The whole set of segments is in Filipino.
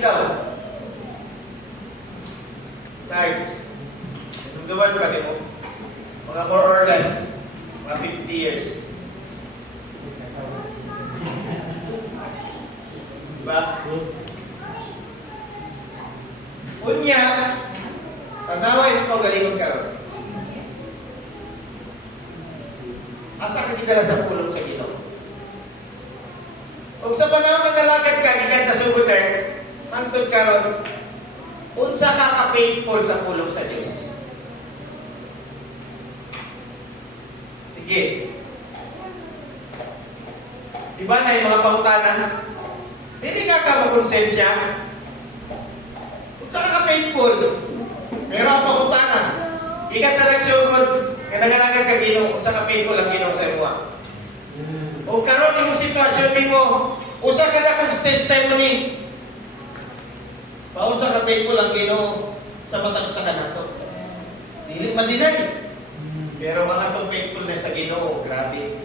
Ikaw, Sarge, nungduman pa rin mo. Mga more or less, mga 50 years. Diba? Unya, tanaway ikaw galingon ka ron. Asa ka kita lang sa pulong sa Ginoo. Kung sa panahon ng kalagad ka, gikan sa sugod mangtod ka ron, unsa ka ka-faithful sa pulong sa Diyos. Sige. Diba na yung mga pangutanan? Hindi ka makonsensya. Unsa ka ka-faithful. Pero ang pangutanan, ikat sa nagsugod, nga nangalagad ka Ginoo, unsa ka faithful ang Ginoo sa imo. O karon imong sitwasyon nimo, usa ka na kung testimony. Paunsa ka faithful ang Ginoo sa matag sa kanato. Dili madinay. Pero ang atong faithfulness sa Ginoo, grabe.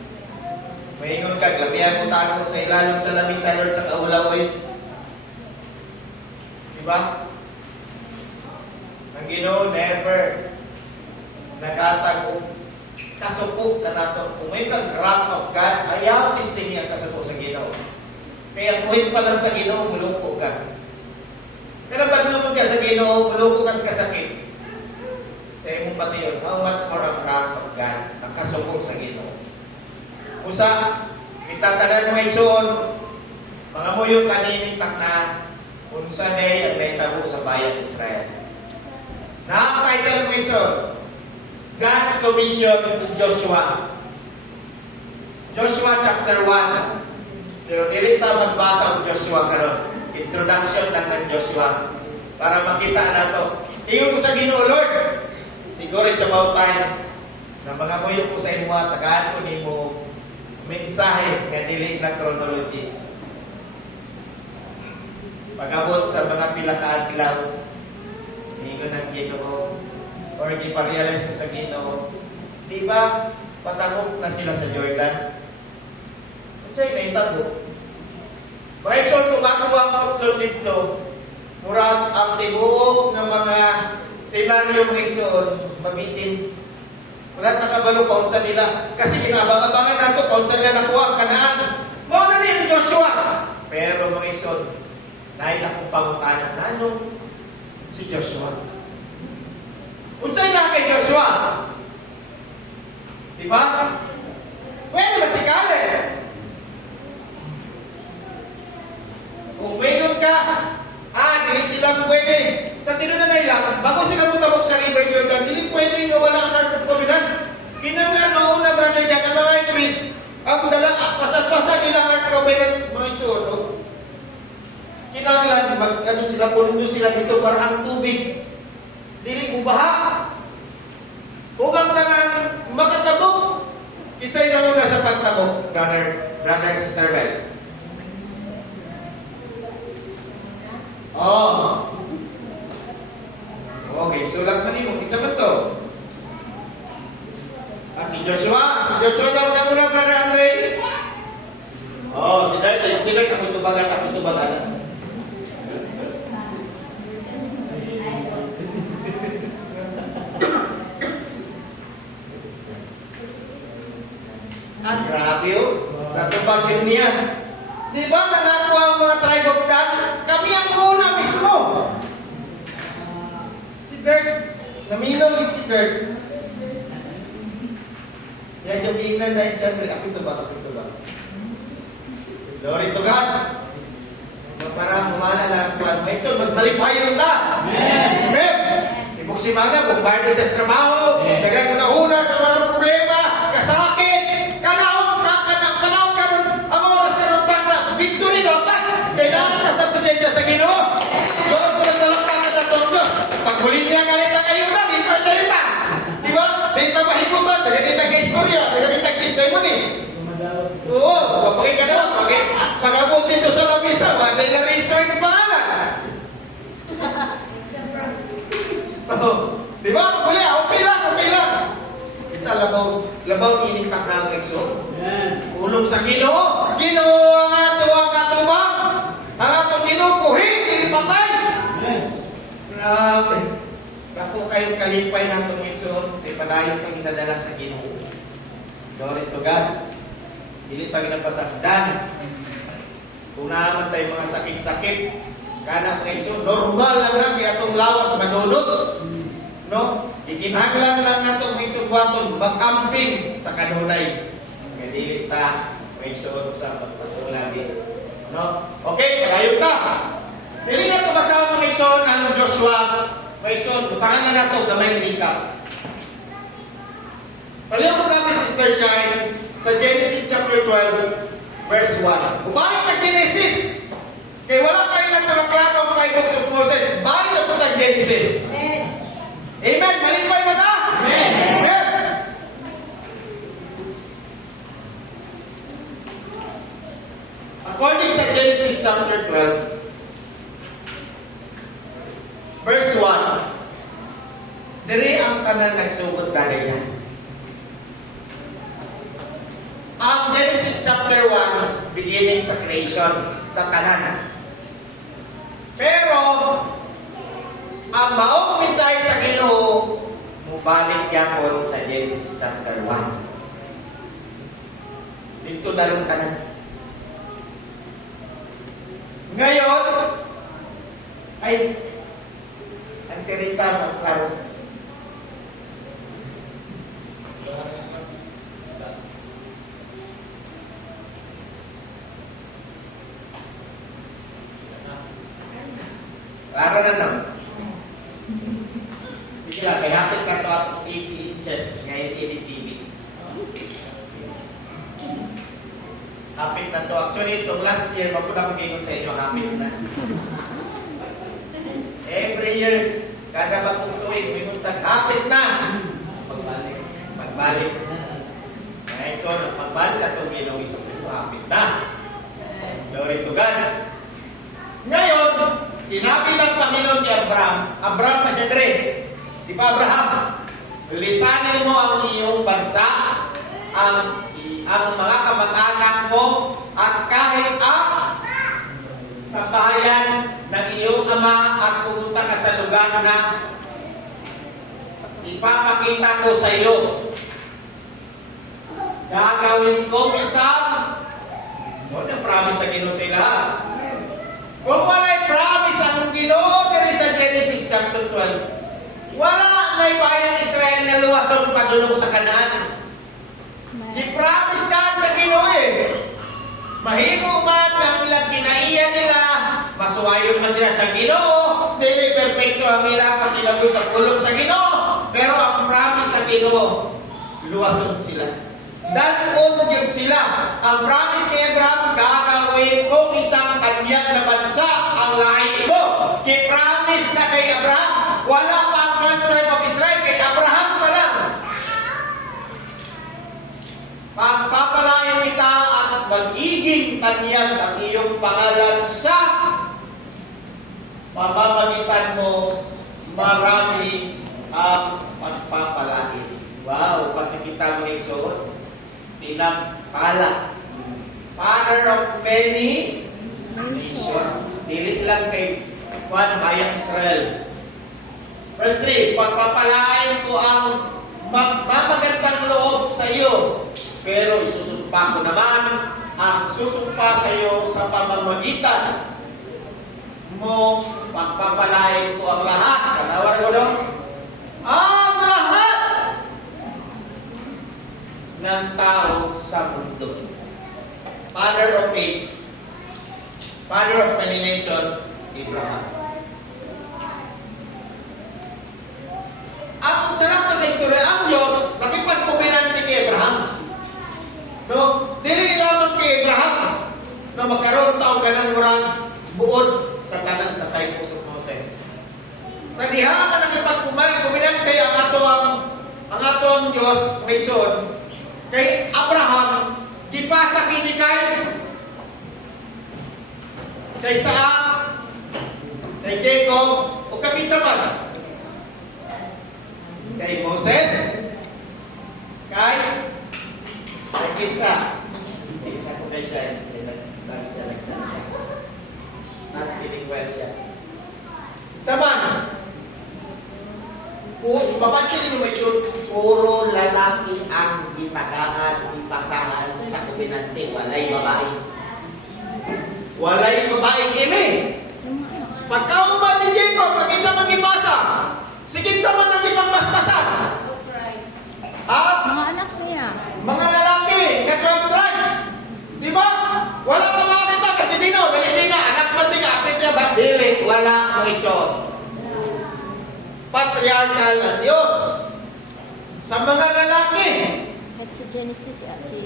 Maingon ka, gabihan mo tago sa ilalim sa lamisa, Lord, sa kaulawoy. Diba? Ang Ginoo never nakatago. Kasuko ka nato. Kung may kang wrath of God, ayaw pisting niya kasuko sa Ginoo. Kaya kuhin pa lang sa Ginoo, muluko ka. Pero pag lumod ka sa Ginoo, muluko ka sa kasakit. Sa imong patiyon, how much more ang wrath of God, ang kasuko sa Ginoo. Usa, itatanan mo isuon, mga muyo kaninitak na, unsa day ang naitabo sa bayan Israel. Nakakaitan mo isuon, God's commission to Joshua. Joshua chapter 1. Pero dili ta magbasa ng Joshua karon. Introduction lang ng Joshua para makita nato. Ingon ko sa Ginoo, Lord. Siguro it's about time na mga muyo ko sa imo tagaan ko nimo mensahe nga dili na chronology. Pagabot sa mga pila ka adlaw, ingon ang Ginoo, or di pa realize mo sa Ginoo, di ba patagok na sila sa Jordan? Kasi naitago. Mga isol, kung ako ang utlog dito, murag ang tibuok ng mga senaryo mga isol, mabitin. Wala na kabalo kaun sa nila. Kasi kinabang-abangan nato kaun sa nila nakuha ang Kanaan. Mao na ni Joshua. Pero mga isol, dahil akong pangutanan, nanong si Joshua. Unsay na kay Joshua? Diba? Pwede ba si Caleb? Kung mayroon ka, dili sila pwede. Sa tinunan na ilang, bago sila putabok sa River Jordan, dili pwede nga wala ang Ark of Covenant. Kinanglan mauna, brother Jack, ang mga priest, ang dala, pasag-pasag ilang Ark of Covenant, mga itsuro. Kinanglan, sila, puno sila dito para ang tubig. Dili ubaha. Kung ang tanan makatabok, itsay na muna sa pagtabok, brother, sister Bell. Oh. Okay, sulat man mo. Itsa ba ito? Si Joshua. Si Joshua daw na muna, brother Andre. Oh, si Dart, kapuntubagan. Grabe yun. Natubagin niya. Di ba nangako ang mga tribe of God? Kami ang una mismo. Si Dirk. Naminaw si Dirk. Yan yung tingnan na siyempre. Ako ito ba? Glory to God. Para humana lang ang may so magmalipayon ta. Amen. Ibig si mga bombardo sa trabaho. Dagan na una sa mga problema. Kasakit. Kailangan na sa presensya sa Ginoo. Lord, kung naglalakpan na ito ang Diyos. Pag huli niya kalita kayo na, di pa na. Di ba? Dito mahiputan, nagkakita ka istorya, nagkakita ka testimony. Oo, pakikadawat, pag-abot dito sa lamisa, wala na register yung pangalan. Di ba? Huli, okay lang. Kita labaw inipak na ang ekso. Ulong sa Ginoo. Ginoo ang ato ang katubang. Ang atong Ginoo kuhin, inipat Ako kayong kalipay ng tungitson, kay padayon pang inadala sa Ginoo. Glory to God. Dili pa ginapasakdan. Kung naman tayo mga sakit-sakit, kana mga iso, normal lang na kaya itong lawas madunod. No? Ikinahanglan lang na itong mga iso buhaton, mag-camping sa kanunay. Kaya dili ta, mga iso sa pagpasulagi. No? Okay, pagayot ta. Dili na tumasaw mga iso ng Joshua. Mga iso, butangan na na ito, gamay recap. Palihan mo kami, Sister Shine, sa Genesis chapter 12, verse 1. Balik na Genesis. Kaya wala kayo nagtalaklaro ang 5 books of Moses. Balik na ito na Genesis. Amen. Amen. Malipay ba na? Amen. Amen. According sa Genesis chapter 12, verse 1, diri ang tanan nagsugod na ganyan. Ang Genesis chapter 1, beginning sa creation, sa tanan. Pero, ang maong mensahe sa Ginoo, mubalik yapon sa Genesis chapter 1. Dito na rin tanan. Ngayon, ay, ang tirita magklaro. Klaro na naman. Hindi lang, may hapit ka ito at 80 inches ngayon TV. Hapit na to. Actually, itong last year, magpunta ko ngayon sa inyo, hapit na. Every year, kada bagong tuwing, may muntag, hapit na! Pagbalik. Pagbalik. Ngayon, so, pagbalik sa itong ginawa, isang ito, hapit na. Glory to God. Ngayon, sinabi ng Panginoon ni Abraham na siya dire. Di ba, Abraham? Lisanin mo ang iyong bansa, ang mga kamag-anak mo, at kahit sa bayan ng iyong ama at pumunta ka sa lugar na ipapakita ko sa iyo. Gagawin ko isang promise sa Ginoo sila. Kung wala'y promise ang Ginoo diri sa Genesis chapter 12, wala na'y bayang Israel na luwason padulong sa Kanaan. I-promise ka sa Ginoo eh. Mahimo man ang ilang kinaiya nila, masuwayon man sila sa Ginoo, dili perfecto ang ilang pagkilagoy sa pulong sa Ginoo, pero ang promise sa Ginoo, luwason sila. Dalon yun sila. Ang promise ni Abraham, gagawin ko isang kanyang na bansa ang lahi mo. Ki-promise na kay Abraham. Wala pa ang country of Israel, kay Abraham pa lang. Pagpapalain kita at magiging kanyang ang iyong pangalan sa pamamagitan mo, marami ang pagpapalain. Wow, pag nakita mo ito, tinapala. Father of many nations. Dili lang kay Juan Hayang Israel. Verse 3, pagpapalain ko ang magmamagandang loob sa iyo, pero isusumpa ko naman ang susumpa sa iyo sa pamamagitan mo, pagpapalain ko ang lahat. Kanawar ko doon? Ang lahat ng tao sa mundo. Father of faith, father of many nations, Abraham. Ang sarap na istorya, ang Diyos, nakipagkuminante kay Abraham. No? Dili lamang kay Abraham na magkaroon taong ganang murang buod sa tanan sa Taipos of Moses. Sa diha ka nakipagkuminante ang atong Diyos, may son, kay Abraham, di pa sa kinikay, kay Isaac, kay Jacob, o kapitsa man, kay Moses, kay Kitsa. Kitsa ko kay siya, dahil siya nagtala siya. Nasa bilingual siya. Sa man, mapansin niyo may sure, puro lalaki ang gitagaan, ipasahan sa kubinante, walay babae. Walay babae kimi. Pagkauman ni Jacob, pagkinsa magipasa, sikinsa man ang ipagmasmasan. At Mga anak niya. mga lalaki, nga 12 tribes. Di ba? Wala ka makakita kasi dino, hindi na, anak man di ka, apit niya ba? Dili, wala ang iso. Patriarchal ang Diyos. Sa mga lalaki, At si Genesis, si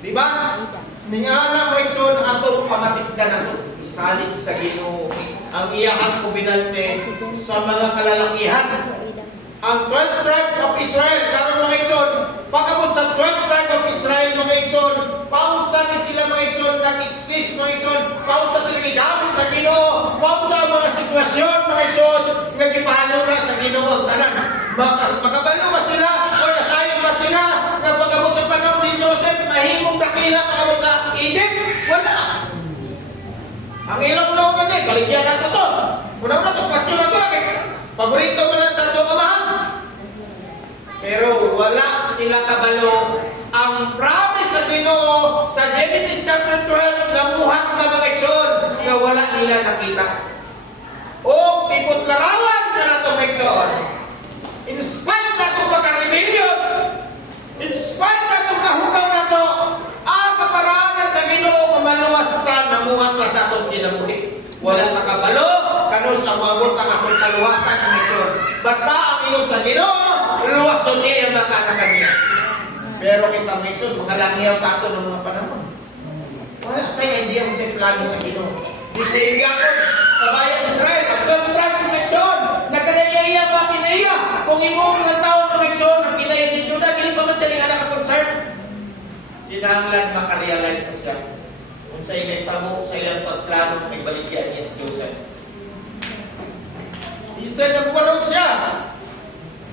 di ba? Aida. Ningana mo iso ng atong pamatikdan na ito. Isalit sa Ginoo ang iyahang kubinante sa mga kalalakihan. Si Aida. Ang 12 tribe of Israel, karon mga igsoon, pagkabot sa 12 tribe of Israel, mga igsoon, paunsa ni sila mga igsoon, nag-exist mga igsoon, paunsa sila gigamit sa Ginoo, paunsa ang mga sitwasyon, mga igsoon, nga gipahalo na sa Ginoo ang tanan. Makabalo ba sila, o nasayang ba sila, nga pagkabot sa panahon si Joseph, mahimong dakila pagkabot sa Egypt? Wala. Ang ilang ulong na din, baligyan natin ito. Una-una ito, pagyo na ito, paborito mo na sa itong amahan. Pero wala sila kabalo. Ang promise sa Ginoo sa Genesis chapter 12, namuhat na mga igsoon na wala nila nakita. O tipot larawan na na ito mga igsoon. In spite sa itong pagka-rebellious, in spite sa itong kahugaw na ito, ang kaparaanan sa Ginoo maluwas ka, namuhat na sa itong kinabuhi. Wala makabalo, kanus ang mabot ang akong kaluwasan ng igsoon. Basta ang ingon sa Ginoo, luwas doon niya ang makanakan niya. Pero kita mga igsoon, mga langyaw kato ng mga panahon. Wala tayo idea kung sa plano sa Ginoo. Di sa Iyakon, sa bayan Israel, ang 12 tribes ng igsoon, nagkanayaya pa kinaya. Kung imong mga taon ng igsoon, ang kinaya ni Judah, hindi pa man siya ng anak concern. Kinahanglan makarealize na siya. Kung sa ilay tamo, sa ilang pagplano, ay baligyan niya si Joseph. Isa nagwarog siya.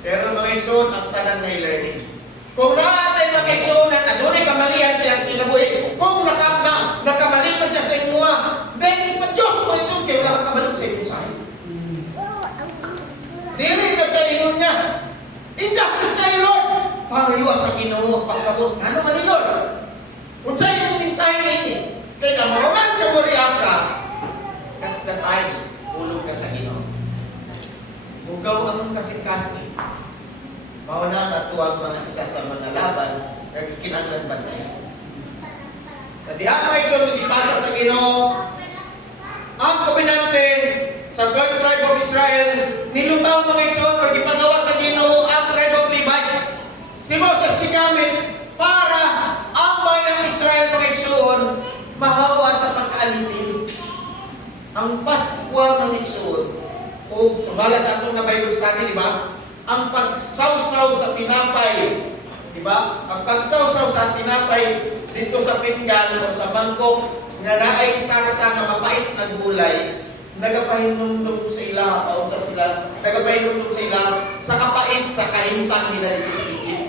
Pero mga igsoon, ang tanan na learning. Kung naatay mga igsoon na adunay kamalian siya ang kinabuhi, kung nakamali man siya sa imuha, then ipa-Diyos mo igsoon kayo wala kakabalog sa imuha sa'yo. Dili na sa ingon niya. Injustice kayo, Lord. Pangayo sa Ginoo pagsabot. Ano man ni Lord? Kung sa inyong mensahe na ini, kaya ka maman ka mo ka, that's the time, ulog ka sa Ginoo. Mugaw ang kasing-kasing. Mauna na tuwag mga isa sa mga laban, nagkikinanglan ba tayo? Sa diha mga igsoon, ipasa sa Ginoo, ang kubinante sa 12 tribe of Israel, nilutaw mga igsoon, o ipagawa sa Ginoo ang tribe of Levites. Si Moses gigamit para ang bayang Israel mga igsoon, mahawa sa pagkaalipin. Ang Pasko mga igsoon, o sumala sa atong na Bible study, di ba? Ang pagsawsaw sa tinapay, di ba? Ang pagsawsaw sa tinapay dito sa pinggan o sa bangkok nga naay sarsa na mapait na gulay, nagapahinumdum sa ila, paunsa sila, nagapahinumdum sa ila sa kapait sa kaimtang nila dito sa Egypt.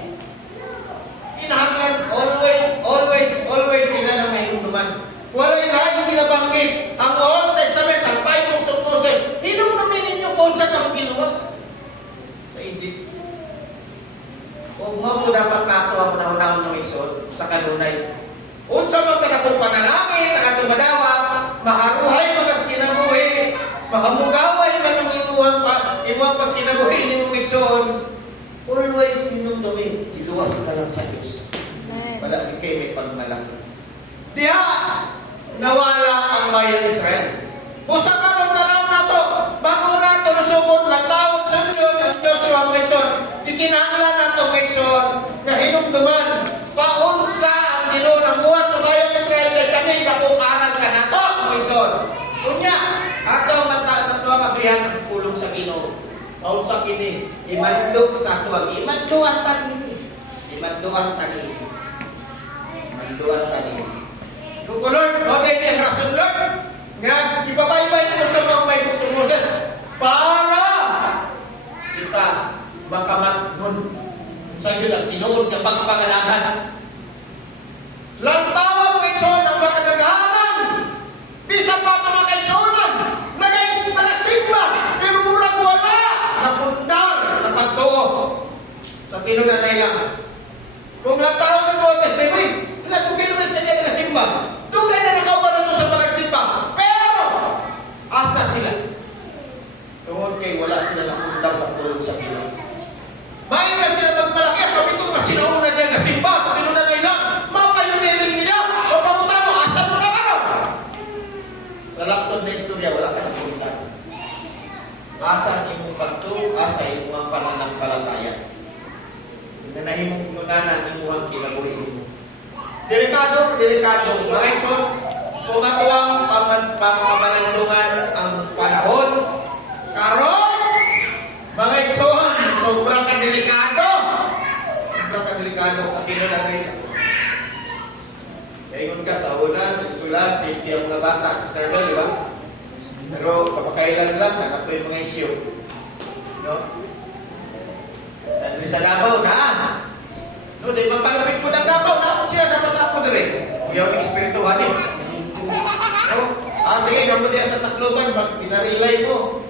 Kinahanglan, always sila na may hinumduman. Walay lahat ginabanggit. Ang Old Testament, ang Bible of Moses, hinong namin ninyo kung saan ang ginuwas sa Egypt. Kung mo dapat nato ang unahunahon ng igsoon sa kanunay. Unsa man ka akong panalangin, ang atong madawa, maharuhay mga kinabuhi, mahamugaway man ang imuhang pagkinabuhi ni mong igsoon, always hinumdumin, iluwas ka lang sa Diyos. Wala kayo may pagmalaki. Diha, nawala ang bayan Israel. Busa ka ng tanaw na to, bago na ito nasubot, nagtawag sa Diyos ang Joshua Mason. Ikinanglan na ito Mason, na hinumduman, paunsa ang Ginoo ng buhat sa bayan Israel, kay kaning kapukaran ka na to Mason. Kunya, ato ang mabihan ng pulong sa Ginoo. Paunsa kini, imandog sa tuwag, imando ang tanini. Imando ang tanini. Imando ang tanini. Kung Lord, okay niya ang rason Lord, nga ipabaybay mo sa mga Bible sa Moses para kita makamatnon sa iyo lang tinuod ng pagpangalanan. Lantawa mo igsoon ang mga kadaghanan, bisa pa ito mga igsoonan, nagasimba, pero murag wala, napundar sa pagtuo kinunanay lang. Kung ang tao ng mga testimony, nagtugay naman sa kanya nagasimba. Dugay na nakaupa na doon sa panagsimba. Pero, asa sila. Tungod kay wala sila nakundang sa tulog sa Pinoy. Bayan na sila magmalaki at kapitong mas sinauna niya nasimba sa kinunanay lang. Mapayunirin niya. O pangutano, asa mga karon? Sa laktod na istorya, wala ka napuntan. Asa imong pagto, asa imong pananampalataya. Nanahimong maganan imuhang kinabuhi mo. Delikado. Mga ikson, kung ato ang pamalandungan ang panahon, karon, mga ikson, sobrang kadelikado. Sobrang kadelikado sa pinunagay. Kaingon ka sa una, sa eskulan, safety ang mga bata, sa Starbell, di ba? Pero kapakailan lang, hanap ko yung mga isyo. No? Sa Davao na. No, di magpalapit po ng Davao, na siya dapat ako na rin. Kuya ang espirituhan eh. No? Sige, kamo diya sa Tacloban, pinarelay mo.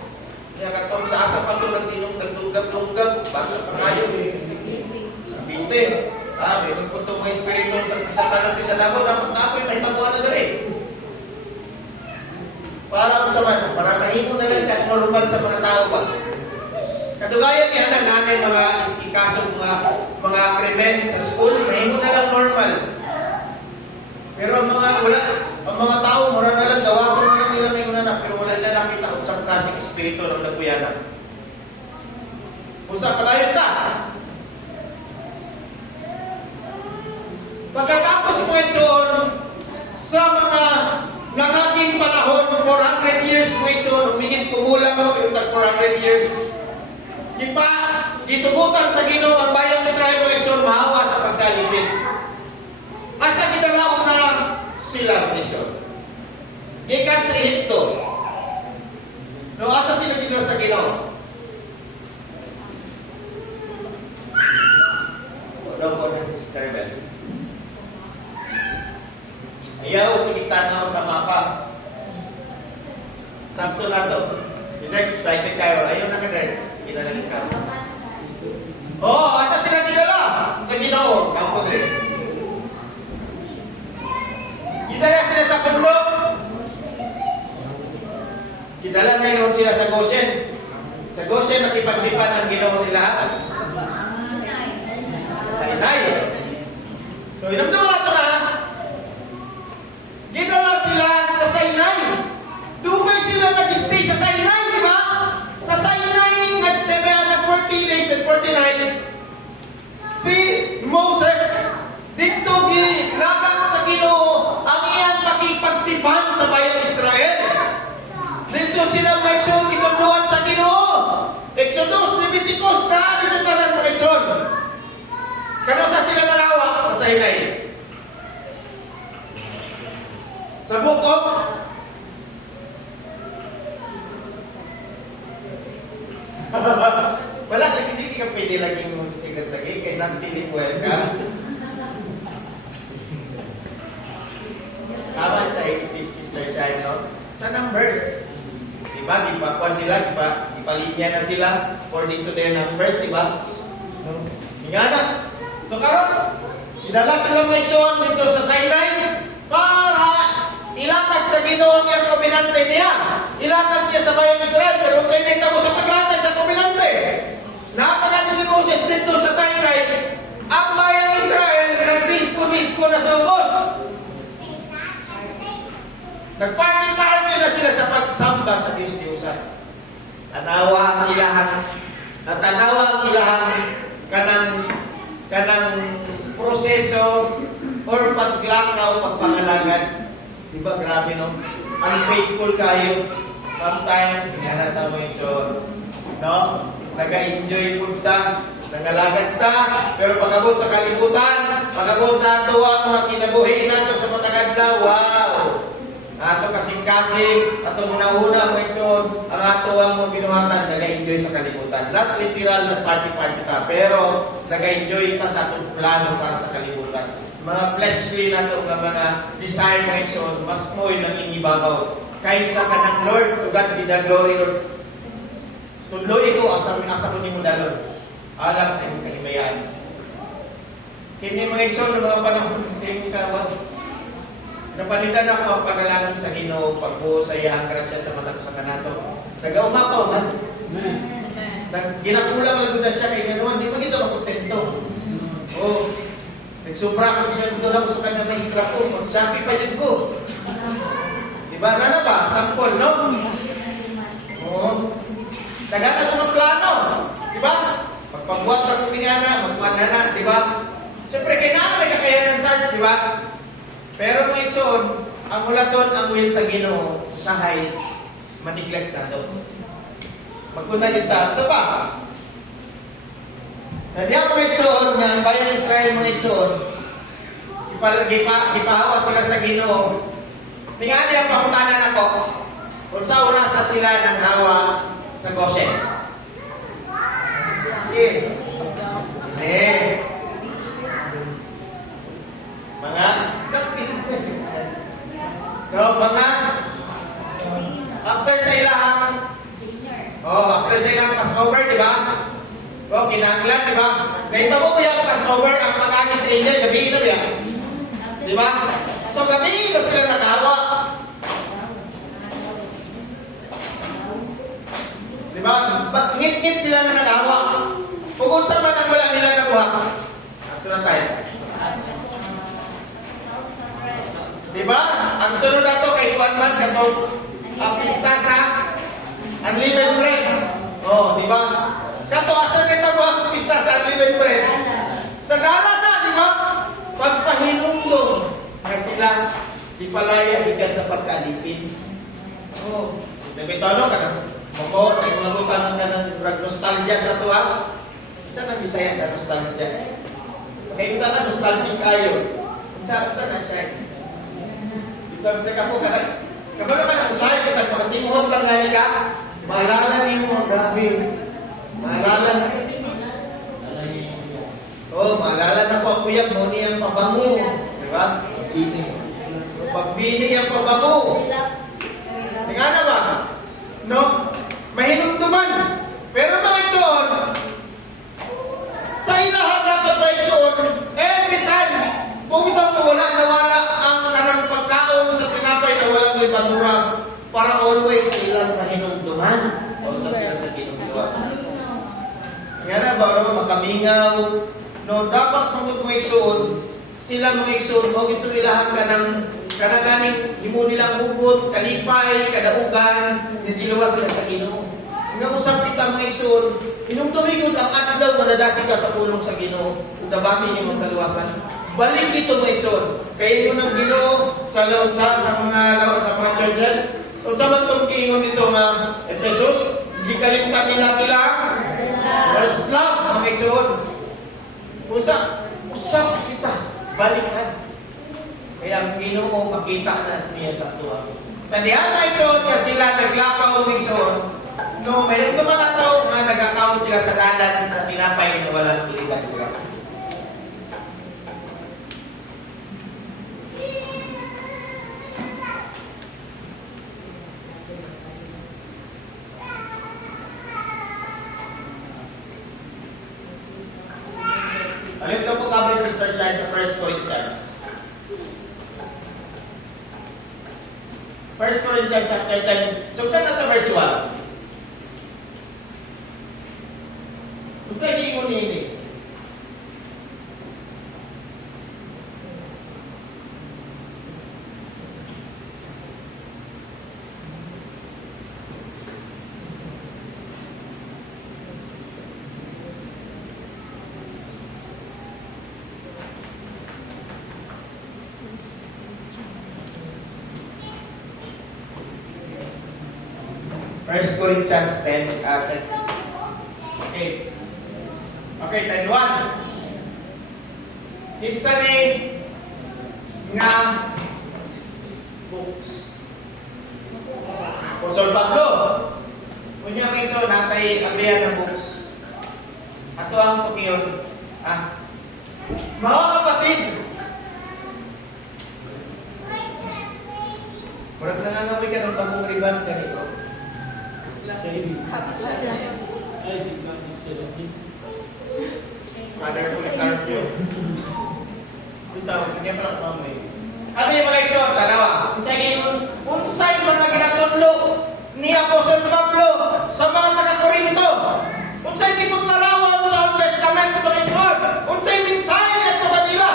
Kaya katong sa asa pa ito, nagtunggap-tunggap, baka pa kayo eh. Sa binte. May magpunto mga espiritu sa tanong sa Davao, dapat na ako may tabuhan na rin. Para mahimo na lang siya normal sa mga tao ba. Kadugayan niya na namin mga ikasong mga krimen sa school, mahimo na lang normal. Pero ang mga tao, mura na lang gawa ko na nila na yung anak, pero wala na nakita kung sa klaseng espiritu ng nagpuyanan. Usa palayon ta. Pagkatapos mo ison, sa mga nangaging panahon, 400 years mo ison, humingit kumulang mo yung 400 years, gitubutan sa Ginoo ang bayang Israel mo ison, mahawa sa pagkalipid. Asa gidalaon na sila mo ison? Gikan sa Ehipto. No, asa sila dito sa Ginoo? Wala ko na si Sister Bell. Ayaw, sige tanaw sa mapa. Sakto na to. Direct, excited kayo. Ayaw na ka direct. Sige na lang ikaw. Asa sila dinala? Sa Ginoo. Kampo din. Gidala sila sa pulo. Gidala na yun sila sa Goshen. Sa Goshen, nakipaglipan ang Ginoo sila. Sa Inay. So, inamdaman nato na. Gidala sila sa Sinai. Dugay sila nag-stay sa Sinai, di ba? Sa Sinai, nag 40 days and 40 nights. Si Moses, dito gilagak sa Ginoo ang iyang pakipagtipan sa bayang Israel. Dito sila maikson, itunduan sa Ginoo. Exodus, Leviticus, na dito tanan mga ikson. Kano sa sila nalawa sa Sinai? Sa bukok, wala, hindi ka pwede lagi mo sigat lagi, kaya not feeling well ka. Kawan sa Sister Shine, no? Sa numbers. Diba, ipakuan sila, ipalinya na sila according to their numbers, diba? Nga na. So, karon, idala sila mga ikson dito sa Sinai para ilatag sa Ginoo ang kombinante niya. Ilatag niya sa bayang Israel. Pero sa inita mo sa paglatag sa kombinante, napagano si Moses dito sa Sinai, ang bayang Israel nagdisko-disko na sa ubos. Nagparty-party na sila sa pagsamba sa Diyos-Diyosan. Tanawa ang ilahang kanang proseso or paglakaw, pagpangalagad. Diba, grabe no? Unfaithful kayo. Sometimes, hinanata mo yung so, no? Nag-enjoy po ta, nangalagad ta, pero pagabot sa kalibutan, pagabot sa ato ang mga kinabuhi nato sa mataganda, wow! Ato kasing-kasing, ato muna-una mga ikson, ang ato ang mga binuhatan, nag-enjoy sa kalibutan. Not literal na party-party ka, pero nag-enjoy ka sa atong plano para sa kalibutan. Mga fleshly na ito, mga desire mga ikson, mas mo'y nang inibabaw. Kaysa ka ng Lord, ugat be the glory, Lord. Tuloy ko, asa ko ni mo dalon. Alang sa iyong kahimayaan. Kini mga igsoon ng mga panahon, tingin kawat. Napalitan ako ang panalangin sa Ginoo pagbuo sa iyang grasya sa mata ko sa kanato. Nag-umapaw man. Ginakulang lang na siya kay Ginoo, di ba kita makontento? Oh, nagsubra ko siya doon ako sa kanya maestra ko, magsabi pa yun ko. Diba? Ano ba? Sampol, no? Oo. Tagaan ako ng plano. Diba? Magpagbuhat ako minana, magbuhat na, diba? Siyempre, kailangan may kakayanan charge, diba? Pero mga ison, ang mula doon, ang will sa Ginoo, sahay, maniglag na doon. Magkunalita. So pa, nadiyan mga ison, nga ang bayan ng Israel mga ison, ipahawa sila sa Ginoo. Tingnan niya pangutanan ako kung sa orasa sila ng hawa sa Goshen. Okay. Mga mga after sa ilang after sa ilang Passover, di ba? Kinanglan, di ba? Naitabo mo yung Passover, ang pag-ani sa Angel, gabi na ba? Di ba? So gabi na sila nakahawa. Di ba? Ngit-ngit sila na nakahawa. Kung sa man ang wala nila nakuha. Ito na tayo. Di ba? Ang sunod na ito kay Juan Man, katong pista sa unleavened bread. Di ba? Kato, asan rin nabuha pista sa unleavened bread? Sa dala na, di ba? Pagpahinumdum na sila di palaya ikan sa pagkalipin. Dito ano ka na? Mako, nagmagutan ka ng nostalgia sa tuwa. Saan ang Bisaya sa nostalgia? Kaya kita na nostalgic kayo. Saan na siya? Dito sa kapo ka na. Kabalo ka na usay, sa pagsimuhon lang gani ka. Maalala niyo mo, grabe. Maalala. Maalala na po ang kuya mo niyang pabango. Diba? Pagbini ang pabango. Tingnan na ba? No? Mahinumduman. Pero mga igsoon, sa ilahan dapat mga igsoon, every time, kung ito wala nawala ang kanang pagkaon sa pinapay na walang libatura, para always ilang mahinumduman. O sa sila sa kinumduwas. Kaya na ba, no? Makamingaw. No, dapat mga igsoon, sila mga igsoon, o ito ilahan ka ng kanaganing himo nilang hugot, kalipay, kadaugan, nitiluwas sila sa Ginoo. Nga usap kita mga igsoon, inumtumigod ang adlaw na nadasi ka sa pulong sa Ginoo, udabati niyo ang kaluwasan. Balik ito mga igsoon. Kayo ng Ginoo sa mga churches. So sa man tong kiingon dito nga Efesos, gikalimtan nila first love mga igsoon. Usap kita, balikan. Kaya ang Ginoo makita na niya sa tuwa. Sa diyan mga igsoon, kasi sila naglakaw ng igsoon, no, mayroon naman ang tao na nag-account sila sa dalan sa tinapay na walang iligan-iligan. Alam ko po kami, Sister Shine, sa 1 Corinthians. 1 Corinthians chapter 10. Sugdan na sa verse 1. Gusto hindi mo nini. First Corinthians 10. Okay. Okay, 10:1. Kinsa ni nga books. Apostol Pablo. Kunya may so natay abrihan ng books. Ato ang tukiyon. Mga kapatid. Murag nangangamoy ka ng bagong riban kanito. Father, Ito, hindi pala kumamoy. Ano yung mga igsoon? Tanawa. Unsay mga ginatudlo ni Apostol Pablo sa mga taga-Korinto. Unsay tipot narawan sa Old Testament mga igsoon. Unsay mensahe nito kanila.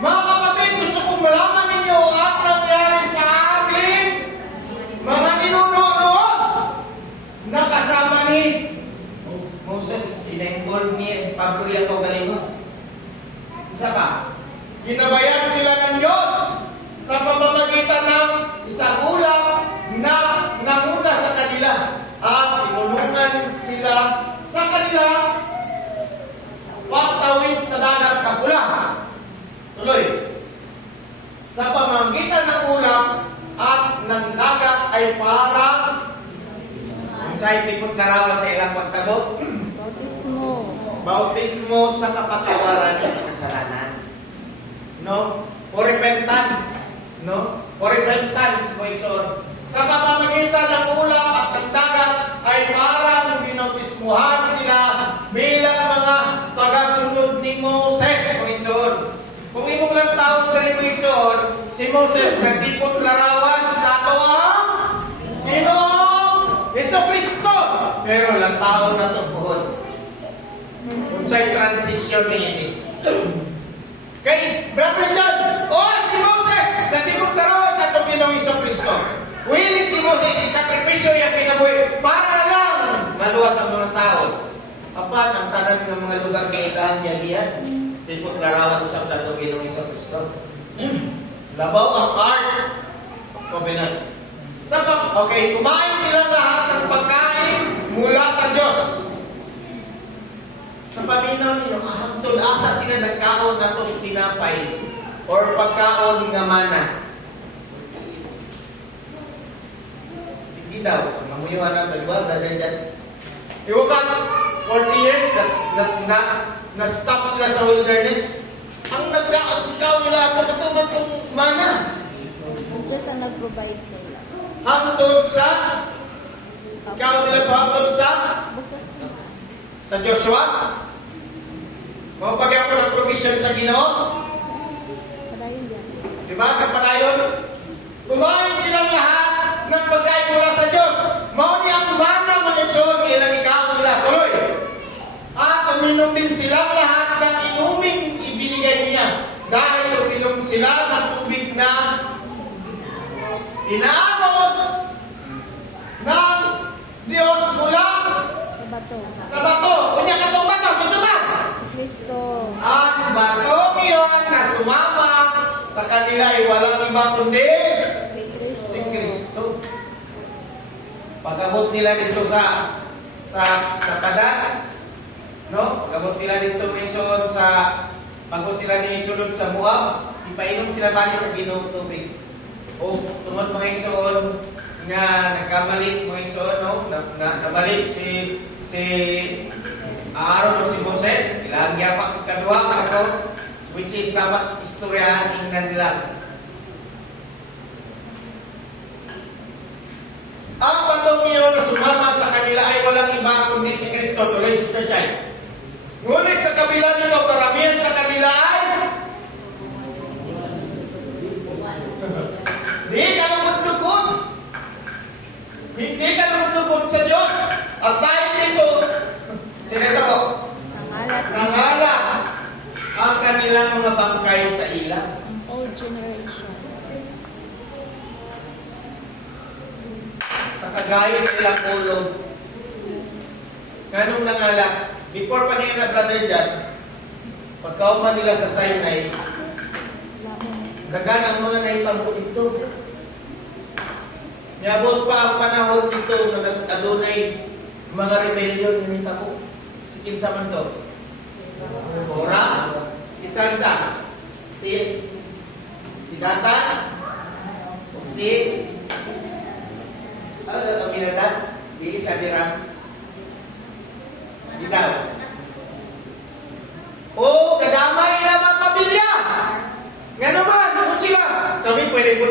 Mga kapatid, gusto kong malaman ninyo ang nangyari sa amin mga ninuno noon na kasama ni Moses. Inainggol ni Pablo yan o galingon. Isa pa, ginabayan sila ng Diyos sa pamamagitan ng isang ulam na nanguna sa kanila at tinulungan sila sa kanila pagtawid sa dagat na pula. Tuloy. Sa pamamagitan ng ulam at ng dagat ay parang ang scientific larawan sa ilang pagkabot. Bautismo. Bautismo sa kapatawaran at sa kasalanan. No? For repentance. No? For repentance, Moison. Sa pamamagitan ng ulam at ng dagat ay parang binautismuhan sila bilang mga tagasunod ni Moses, Moison. Kung imong lang taon ka ni Moison, si Moses nagtipot larawan sa ato ang Ginoong Jesucristo. Pero lang taon na ito buhon. Unsay transition ni ini. Kay Brother John, si Moses nagtipot larawan sa ato Ginoong Jesucristo. Willing si Moses isakripisyo yung pinabuhi para lang maluwas ang mga tao. Apat, ang tanan ng mga lugar kailangan niya diyan. Tipot larawan usap sa ato Ginoong Jesucristo. Labaw ang Ark of Covenant. Okay, kumain silang lahat ng pagkain mula sa Diyos. Sa paminaw ninyo, hangtod asa sila nagkaon na itong tinapay or pagkaon nga mana. Sige daw, mamuyuhan natin, diba? Brother Jan. Iwakan, 40 years na-stop sila sa wilderness. Ang nagkaon nila ako katulad itong mana. Ang Diyos ang nag-provide sa ila. Hangtod sa ikaw nila ito hangtod sa Joshua. Mapagyan ko ng provision sa Ginoo. Padayon yan. Diba? Kapadayon. Kumain silang lahat ng pagkain mula sa Diyos. Mao niya ang mana mga igsoon ilang ikaw nila. Tuloy. At uminom din silang lahat ng inuming ibinigay niya. Dahil uminom sila ng tubig na inaamos ng Diyos mula Sa bato. sa bato. Kunya katong bato, minsuman. Kristo. Ang bato iyon na sumama sa kanila ay walang iba kundi Si Kristo. si Kristo. Pagabot nila dito sa padan, no? Pagabot nila dito minsan sa bago sila ni sulod sa Moab, ipainom sila bali sa Ginoong tubig. O tungod mga igsoon nga nagkamali mga igsoon, no? Nabalik si Aaron o si Moses, ilang yapak kadua ato, which is dapat istoryahan ingnan nila. Ang batong iyon na sumama sa kanila ay walang iba kundi si Kristo. Tuloy si Christian. Ngunit sa kabila nito, karamihan sa kanila ay hindi ka lukod-lukod. Hindi ka lukod-lukod sa Diyos. At dahil dito, sineta ko, nangalat ang kanilang mga bangkay sa ilang. Ang old generation. Sa kagaya sa ilang ulo. Ganong nangalat. Before pa niya na brother dyan, pagkauman nila sa Sinai, dagan ang mga naitabo dito. Niabot pa ang panahon dito na nag-adunay mga rebellion na nitabo. Si kinsa man to? Ora? Kinsa? Si Datan? Si ano na ito kinata? Di sa Diram? Bitaw. O, kadamay lamang pamilya! Nga naman, kung sila, kami pwede po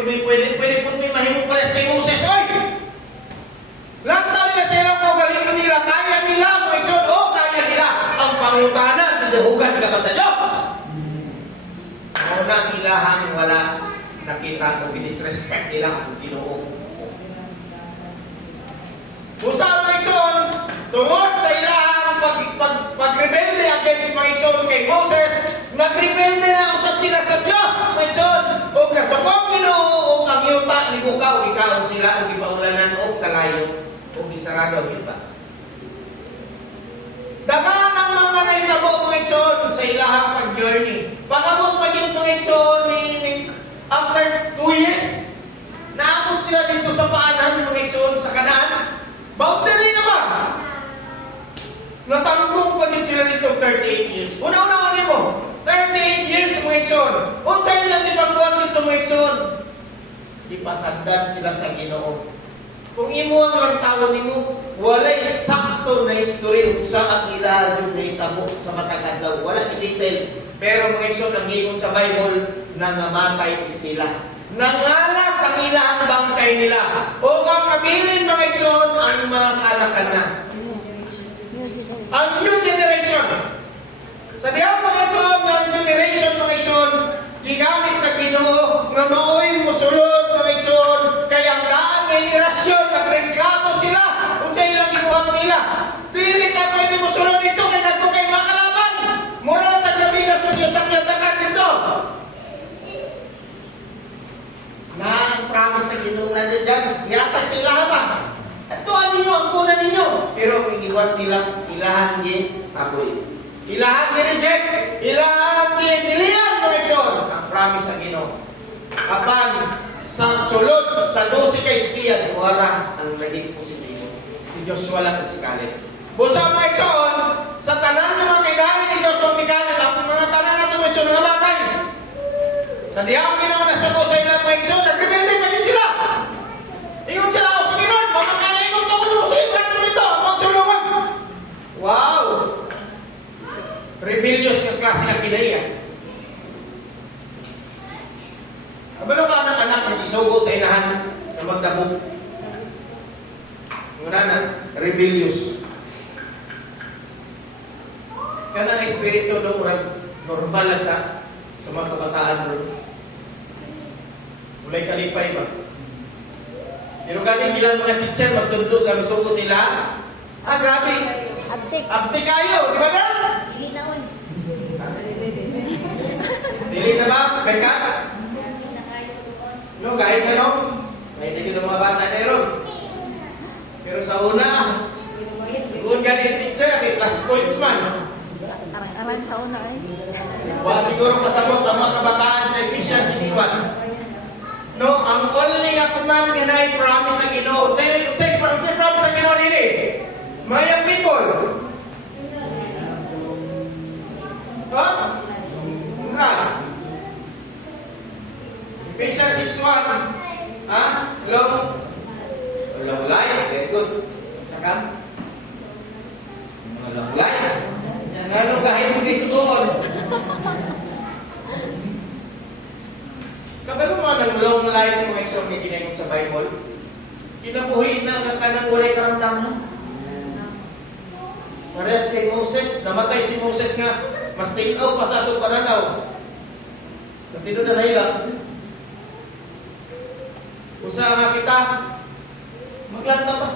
mahimong pares kay Moses, oy! Lantaw nila sa ilang kagalingan nila, kaya nila, Moison, kaya nila. Ang pangutanan, duduhugan ka ba sa Diyos? O ilahang wala nakita o disrespect nila ang Ginoo. Usa mga igsoon, tungod sa ilahang pagrebelde against mga igsoon kay Moses, nagrebelde na usab sila sa Dios, mga igsoon. O kasukong Ginoo o ang yuta ni bukaw, ikaw sila o gipaulanan o kalayo o gisarado kita. Dagan ang mga naitabo mga igsoon sa ilahang pag-journey. Pagabot pa yung mga igsoon ni after 2 years, naabot sila dito sa paanan mga igsoon sa Kanaan. Boundary na ba? Natanggong pa din sila dito 38 years. Una-una mo, 38 years mga igsoon. Unsay lang ipagbuhat dito mga igsoon? Ipasandan sila sa Ginoo. Kung imo ang tao nimo, walay sakto na history sa ang ilahang na itabo sa matag adlaw. Wala i-detail. Pero mga igsoon, ang ingon sa Bible, nangamatay sila. Nangalat ang ilahang bangkay nila. O ang kabilin mga igsoon, ang mga kanakan na. Ang new generation. Sa diyan mga igsoon, ang generation mga igsoon, gigamit sa Ginoo nga maoy mosulod mga igsoon, kaya ang daan ng henerasyon nagreklamo sila kung sa ilang gibuhat nila. Dili ta pwede mosulod dito kay nagto kay mga kalaban. Mura na taglabigas sa yatag-yatagan dito. Na ang promise sa Ginoo na dyan, yatag sila ba? Ito ang ninyo, ang kunan ninyo. Pero iniwan nila, ilahan din taboy. Ilahan din reject, ilahan din dilihan mga igsoon. Ang promise sa Ginoo. Kapag sa sulod, sa 12 kay espiya, wala ang naging positibo. Si Joshua lang ang sikalit. Busa mga igsoon, sa tanan ng mga kailangan ni Joshua Mikalit, ang mga tanan na ito, mga batay. Sa diyang Ginoo na sa sa ilang mga igsoon, nag-rebelde pa din sila. Ingon sila, o sige Lord, mamagkanaingon to ko sa ikat nito, magsulungan. Wow! Rebellious yung klase ng pinaya. Abalo ka anak-anak ang isugo sa inahan na magdabog. Muna na, rebellious. Kaya ang espiritu no, normal na sa mga kabataan bro. Mulay kalipay ba? Pero galing bilang mga teacher, magtundo sa masuko sila. Ah, grabe. Abtik. Abtik kayo, di ba na? Dili na on. Dili na ba? Beka? Dili na kayo sa tuon. No, kahit na no? May hindi ko ng mga bata na ron. Pero sa una, kung galing teacher, may plus points man. Aran sa una eh. Wala siguro pasabot ang mga kabataan sa Ephesians 6:1. No, ang only nga command nga na promise sa Ginoo. Say promise sa Ginoo dili. My people. Ha? Na. Ephesians 6:1. Ha? Long life. Very good. Saka? Long life. Ano kahit mo kayo sudoon? Kabalo mo ng long life ng mga isang ginagod sa Bible? Kinabuhi na nga ka ng walay karamdaman. Parehas kay Moses, namatay si Moses nga, mas tingaw pa sa itong pananaw. Nandito na nahila. Usa nga kita, maglanta pa.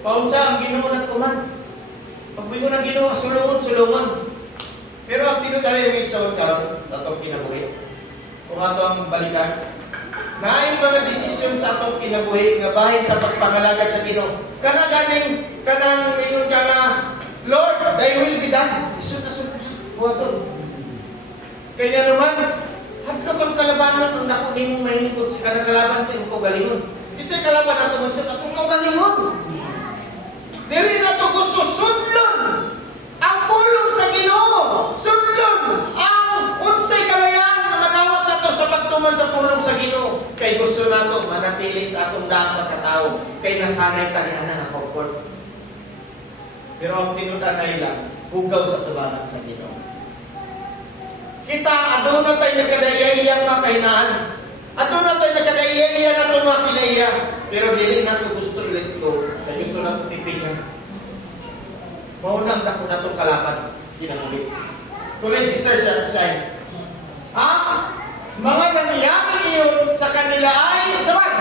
Paunsa ang Ginoo ng kuman. Pag may ng Ginoo, sulungon. Pero ang tinutali yung isang karon, tatong kinabuhi. Kung ato ang balikan, naay mga desisyon sa atong kinabuhi nga bahin sa pagpangalagad sa Ginoo. Kana ganing kanang ingon ka nga, Lord, thy will be done. Isod na buhaton. Kaya naman, hadto kang kalabanan nung naku nimong mahingkod sa kanang kalaban sa imong kaugalingon. Di sa kalaban ato man sa atong kaugalingon. Dili na to gusto sudlon ang pulong sa Ginoo. Sudlon ang unsay kalayaan nga manawat nato sa pagtuman sa pulong sa Ginoo. Kay gusto nato manatili sa atong dapat katao. Kay nasanay ta niya nga comfort. Pero ang tinudan ay lang, hugaw sa tubangan sa Ginoo. Kita, aduna tayo nagkadayayang mga kahinaan. Aduna tayo nagkadayayang na ito mga kinaiya. Pero dili na ito gusto ilit ko. Kaya gusto na ito tipigan. Maunang dako na itong kalaban. Ginamuli. Tuloy, Sister Shine. Ha? mga nangyari iyon sa kanila ay saman.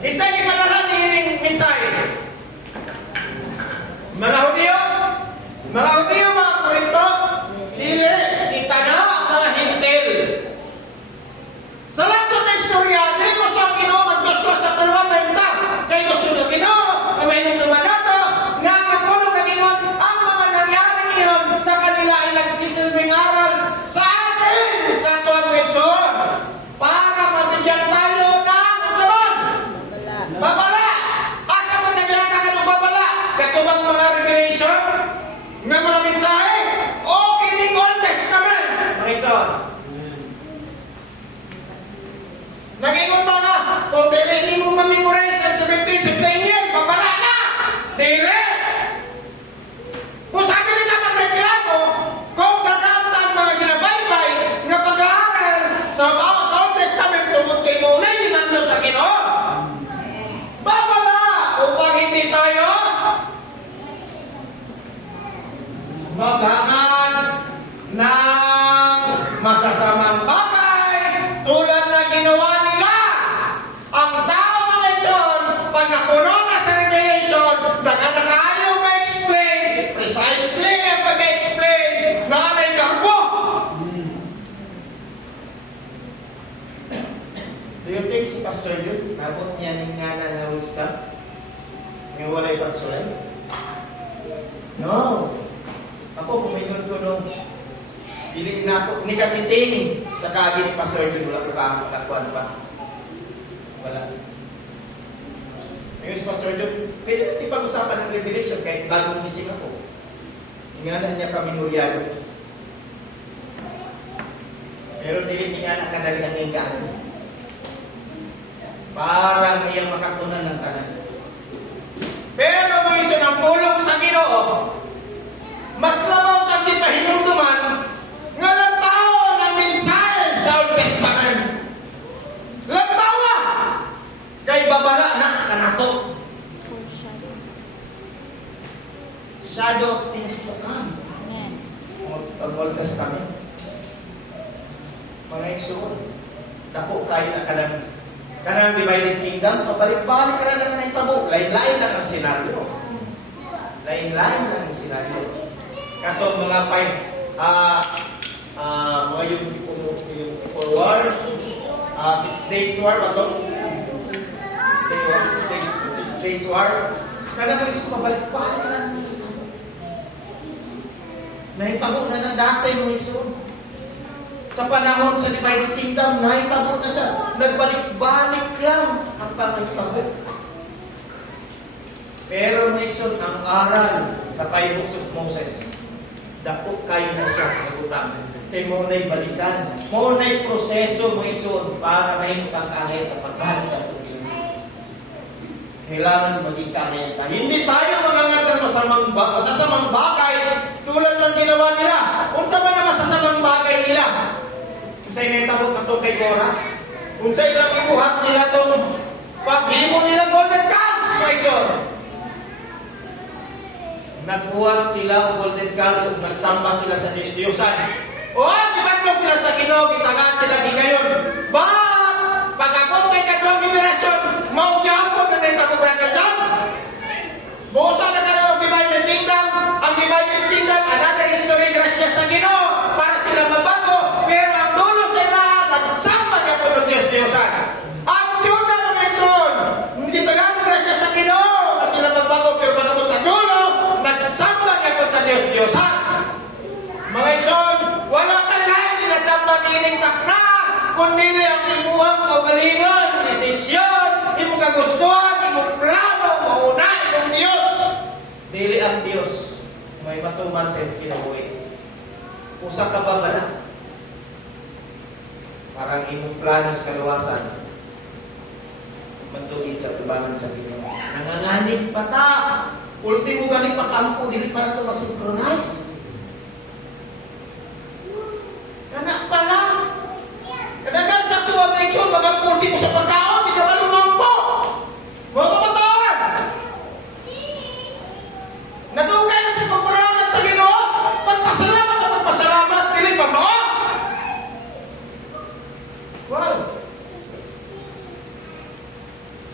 Insay ipanalan niining minsay. Mga Hudyo, mga Korinto, dili kita na ang mga hintil. Sa lahat ng istorya, dili ko sa Ginoo ang Joshua chapter 1 na kay gusto ng Ginoo, kamay ng lumanato, nga nagulong na Ginoo, ang mga nangyari niyon sa kanila ay nagsisilbing aral sa atin, sa tuwang Lechon, para mabigyan tayo ng saman. Babala! Asa mo nagyata ng babala? Katubang mga revelation, nga mga mensahe, o kining Old Testament. Lechon. Nag-ingon pa nga, kung hindi mo mamemorize ang 17 September, babala na! Dili! Kung sa akin na magreklamo, kung dagamtan mga ginabaybay nga pag-aaral sa Old Testament tungkol kay Maulay, limandang sa Ginoo. Babala! Upang hindi tayo maghangan ng masasamang bagay tulad na ginawa nila. Ang tao mga ison, pag napuno na sa revelation, nakakayaw ma-explain, precisely ang pag-explain na anay karbo. Do you think si Pastor Jude, nabot niya ng nga na wisdom? May walay pagsulay? No. Ako, pumingon ko nung dili na ako, ni kapiting sa kagi ni Pastor Jude, wala ko kakuan pa. Wala. Ngayon si Pastor Jude, pwede natin pag-usapan ng revelation kahit bagong gising ako. Ingatan niya kami nuryado. Pero dili niya nakadalihan ng gaan. Para iyang makakunan ng tanan. Pero mga iso ng pulong sa Ginoo, mas labaw kang di pahinumduman nga lang tao ng mensahe sa Old Testament. Lang tawa! Kay babala na kanato. Shadow of things to come. Ang Old Testament. Mga igsoon, dako kayo na kanang divided kingdom, pabalik-balik ka na ng itabo. Lain-lain lang ang senaryo. Lain-lain lang ang senaryo. Katong mga mga yung war, 6 days war ba ito? 6 days war. Kanang gusto pabalik-balik ka na ng itabo. Nahitabo na na dati mo iso. Sa panahon sa divided kingdom, nahitabo na siya. Nagbalik-balik lang ang pangitabo. Pero Nixon, ang aral sa 5 books of Moses, dako kayo na siya pagutang. Kaya mo na'y balikan. Mo na'y proseso mo ison para mahimutang kahit sa pagkain sa Pilipinas. Kailangan maging kahit tayo. Hindi tayo mangangat ng masasamang bagay tulad ng ginawa nila. Unsa ba na masasamang bagay nila? Unsay netabo kato kay Cora? Unsay ilang ibuhat nila tong paghimo nila golden calves, Rachel? Nagbuhat sila ng golden calves at nagsamba sila sa Diyos-Diyosan. O, ibatlog sila sa Ginoo, gitagaan sila gigayon. But, pag-abot sa ikatlong generasyon, maugyapon na netabo brother John. Busa na ka ng divided kingdom. Ang divided kingdom, another history, grasya sa Ginoo para sila mabago. Pero ang dulo sila, nagsama niya po ng Diyos-Diyosan. Ang Judah ng Nation, hindi talagang grasya sa Ginoo. Kasi sila magbago, pero pagkabot sa dulo, nagsama niya po sa Diyos-Diyosan. Mga ison, wala kang lahat pinasama nining takna, kundi ang imuhang kaugalingan, desisyon, imong kagustuhan, imong plano, mauna, imong Diyos. Dili ang Diyos, may matuman sa kinabuhi. Usa ka ba ba na? Parang imong plano sa kaluwasan, matuid sa tubangan sa Ginoo. Nanganganig pa ta. Ultimo galing pakampo, dili para ito masynchronize. Kana pala. Kadagan sa tuwa medyo, mag-ulti mo sa pagkaon, di ka malunong po. Mga kabataan. Natugay na sa pagparangan sa Ginoo. Pagpasalamat na pagpasalamat, dili pa mo.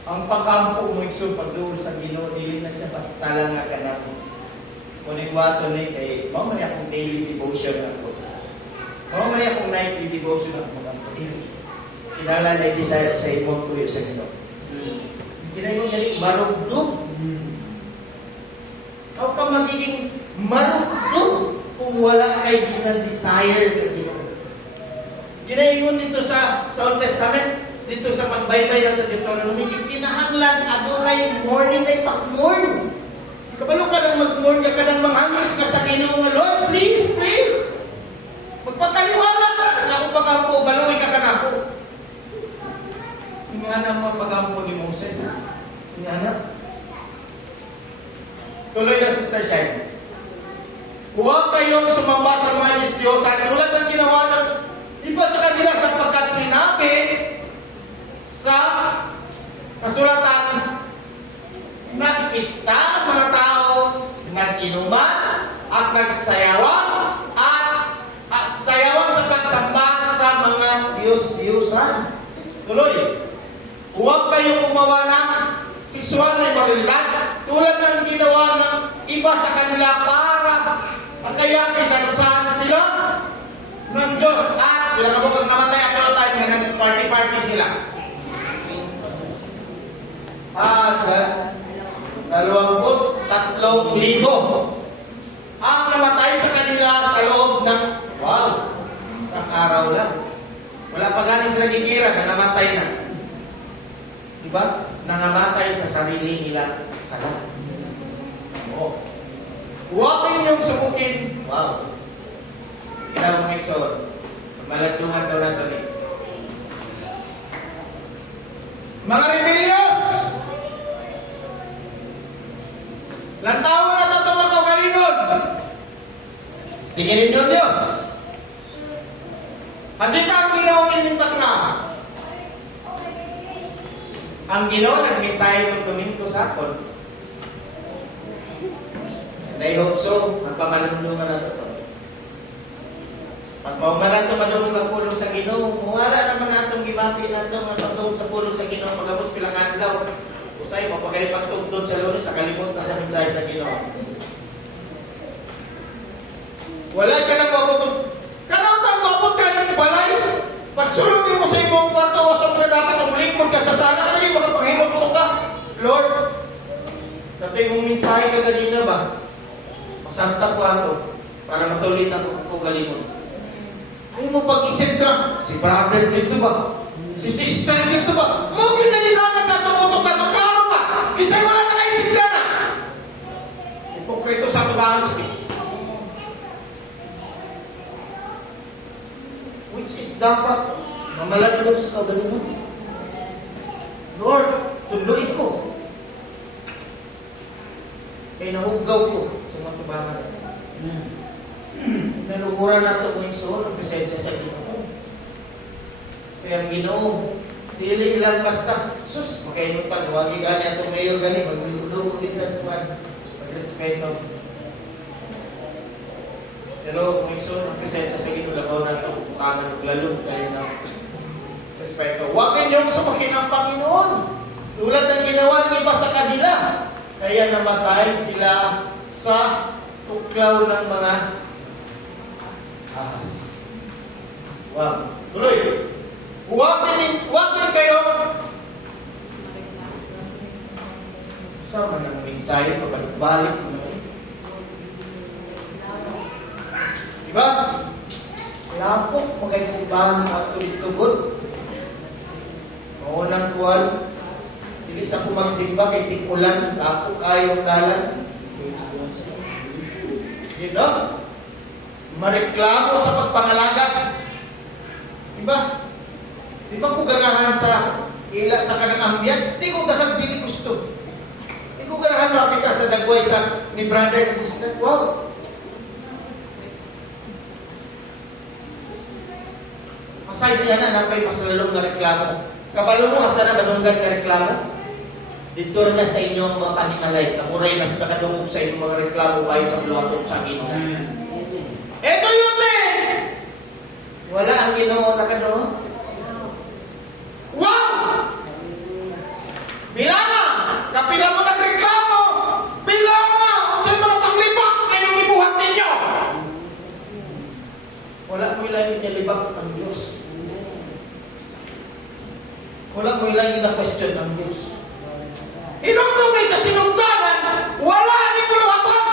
Ang pagkampo mo ikso pagduol sa Ginoo dili na siya basta lang nga kanako. Kuning wato ni kay mao man akong daily devotion ako. Mao man akong nightly devotion ako mga kinala na desire sa imong tuyo sa Ginoo. Kinayon gani marugdog. How ka magiging marugdog kung wala kay desire sa Ginoo? Ginayon dito sa Old Testament, dito sa pagbaybay ng sa Deuteronomy, kinahanglan adoray morning ay pag-morn. Kabalo ka lang mag-morn ka nang manghangit ka sa Ginoo nga, Lord, please, please. Magpataliwala ka sa akong pagampo, baluwi ka kanako. Nga na mga pagampo ni Moses. Nga na. Tuloy na, Sister Shine. Huwag kayong sumamba sa mga Diyos-Diyosan. Tulad ng ginawa ng iba sa kanila sapagkat sinabi sa kasulatan, nagpista ang mga tao, nag-inuman at nagsayawan at sayawan sa pagsamba sa mga Diyos-Diyosan. Tuloy. Huwag kayong gumawa ng sexual na immoralidad tulad ng ginawa ng iba sa kanila para kaya pinarusahan sila ng Diyos at wala ka bukang namatay at all time na nag-party-party sila. At 23,000 ang namatay sa kanila sa loob ng isang araw lang. Wala pa gani sila gigira, nangamatay na. Diba? Nangamatay sa sarili nila sala. Oo. Huwag ninyong subukin. Kailangan mga eksod. Maladungan daw na ito. Mga rebellious! Lantawan na ito mga kaugalingon. Tingin ninyo ang Diyos. Hadita ang ginawa ninyong takna. Ang ginawa ng mensahe kong tuminto sa akon. And I hope so, magpamalundungan na ito. Pag maumaran ito madungog ang pulong sa Ginoo, wala naman natong gibati na ito, matutong sa pulong sa Ginoo, magabot pilang adlaw. Usay, mapagaling pagtugtod sa lunes, sa kalimot na sa mensahe sa Ginoo. Wala ka nang mabutog. Kanang tang mabot ka ng balay. Pagsulong din mo sa imong kwarto o sa mga dapat ang lingkod ka sa sana, kaya makapanghiwag mo ka. Lord, katay mong mensahe ka ganina ba? Masanta ko ato para matulit ang kugalingon. Ayaw mo pag-isip ka, si brother dito ba? Si sister dito ba? Mo pinanilangan sa tumutok na ito, klaro ba? Kisay wala na kaisip ka na. Hipokrito sa tubangan sa Diyos. Which is dapat mamalalog sa kaugalingon. Lord, tuloy ko. Kaya nahugaw ko sa mga tubangan. Naluhuran na ito kung iso, ang presensya sa Ginoo. Kaya ang Ginoo, dili lang basta, sus, makainom pa, huwagi gani itong mayor gani, magluludo din na sa kwan, magrespeto. Pero kung iso, ang presensya sa Ginoo, labaw na ito, bukangan, maglalong kayo na respeto. Huwag ninyong sumakin ang Panginoon. Tulad ng ginawa ng iba sa kanila. Kaya namatay sila sa tuklaw ng mga ahas. Wow. Tuloy. Huwag din kayo sama ng mensahe pabalik-balik mo naman. Diba? Lapok magkaisibahan at tulit-tugod. Maunang kuwan, hindi sa kumagsimba kay tikulan, lapok kayo dalan. Diba? Mareklamo sa pagpangalaga. Diba? Diba ko ganahan sa ila sa kanang ambyan? Di ko ganahan dili gusto. Di ko ganahan makita sa dagway sa ni brother and sister. Wow! Masay niya na napay masalong na reklamo. Kabalo mo, asa na manunggan na reklamo? Dito na sa inyong mga panimalay. Kamuray mas nakadungog sa inyong mga reklamo bayo sa luwatong sa Ginoo. Ito yun eh! Wala ang Ginoo nakadungog. Wow! Bilangan! Kapila mo nagreklamo! Bilangan! Sa'yo mga panglibak! Anong ibuhat ninyo? Wala mo ilang inilibak ang Diyos. Wala mo ilang ina-question ang Diyos. Inumdumi sa sinugdanan, wala ni puluhatan!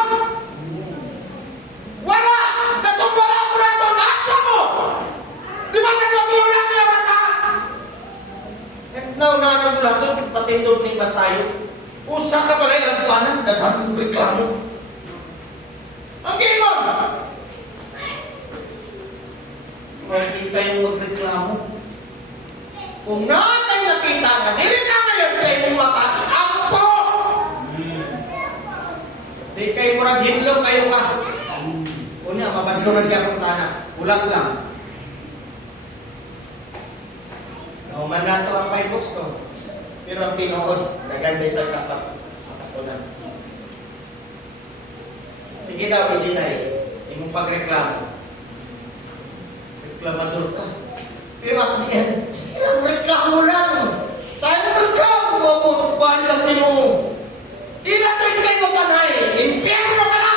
Wala! Katong wala mo na ito, nasa mo! Di ba naglabiyo lang niya mata? Naunaan mo lang ito, patindog ni ba tayo? Usa ka pala ilang tuanan, daghang reklamo. Ang gingon! Hindi kayo magreklamo. Kung nasa'y nakita nga, dili ka ngayon sa inyong mata, ampo! Di kayo murag hinlo kayo ka. Una, mabadlungan ka kung tana. Ulat lang. Nauman na ito ang 5 books ko. Pero ang tinuod, naganda ito ang kapatulan. Sige daw, hindi na eh. Imong pagreklamo. Reklamador ka. Pero at the end, sige lang, reklamo lang. Tayo reklamo, mabutupan lang din mo. Inatoy kayo panay, impyerno ka na!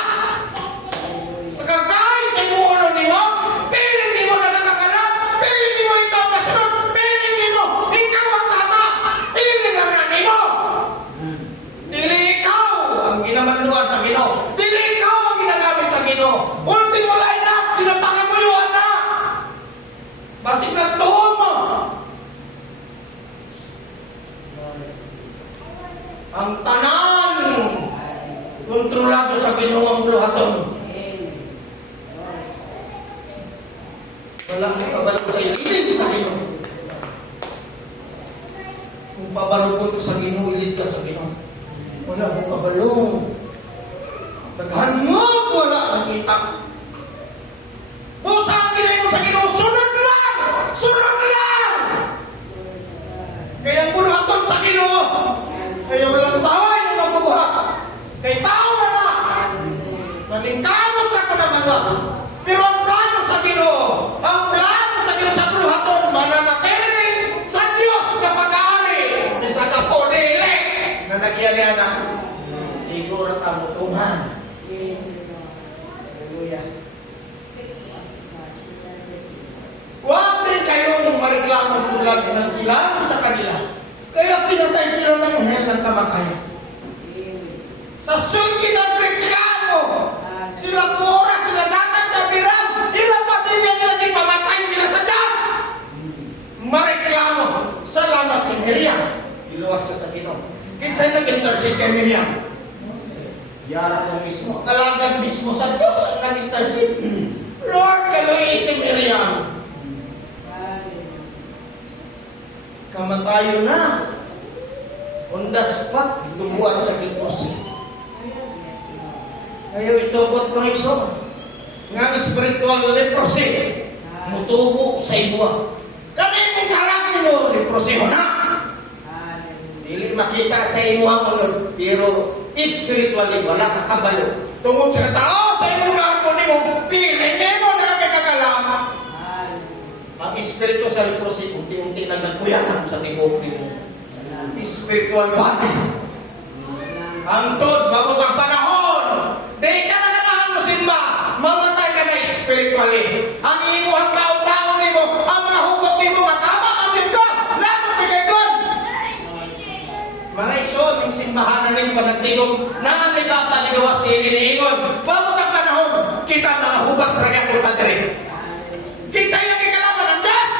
Sa kagay sa imuulo ni mo, piling ni mo na nakakalam, piling ni mo ikaw masunod, piling ni mo, ikaw ang tama, piling lang na ni mo. Dili ikaw ang ginamanduan sa Ginoo. Dili ikaw ang ginagamit sa Ginoo. Ultimo line up, tinapangamuyuan na. Basig na tuhon mo. Ang tanan kontrolado sa Ginoo ang buluhaton. Wala mo kabalo sa ilid sa Ginoo. Kung pabalukod ko sa Ginoo, ilid ka sa Ginoo. Wala mo kabalo. Naghanmog, wala ang kita. Kung saan pinay mo sa Ginoo, sunod lang! Sunod lang! Kaya ang buluhaton sa Ginoo, kaya walang taway ng magbubuhat. Kay tao na na. Nalingkamot lang ko na magwas. Pero ang plano sa Ginoo, ang plano sa Ginoo sa buluhaton, mananatili sa Diyos na pag-aari. Isa ka po nili na nagyarihan na. Igurat ang mutungan. Hallelujah. Huwag din kayong mareklamo tulad ng ilan sa kanila. Kaya pinatay sila ng hell ng kamakayan. Sa sugi ng reklamo, sila kura, sila datang sa biram, ilang pamilya nila di pamatay sila sa Diyos. Mareklamo, salamat si Miriam. Iluwas siya sa Ginoo. Kinsay nag-intercede kay Miriam? Yara ko mismo. Talagang mismo sa Diyos ang nag-intercede. Lord, kaluwi si Miriam. Kamatayo na. On the spot, itubuan sa leprosy. Ngayon itugot ng iso. Nga spiritual leprosy. Mutubo sa ibuwa. Kami kung karami mo, leprosy mo na. Dili makita sa imuha mo, pero spiritually wala kakabalo. Tungod sa tao, sa imong garpo ni mo, piling mo na kagagalam. Ang espiritu sa leprosy, unti-unti na nagkuyanan sa tibok mo. Spiritual body. Ang tod, bago ang panahon, di ka na ganahan mo simba, mamatay ka na spiritually. Ang imo, ang tao-tao ni mo, ang mga hugot ni mo, matama ang din ka, lapot ka kay God. Mga ikson, yung simbahan na rin panagtigong, na may papaligawas ni Iniingon. Bago ang panahon, kita mga hubak sa kanya po padre. Kinsa yung ikalaman ng Diyos?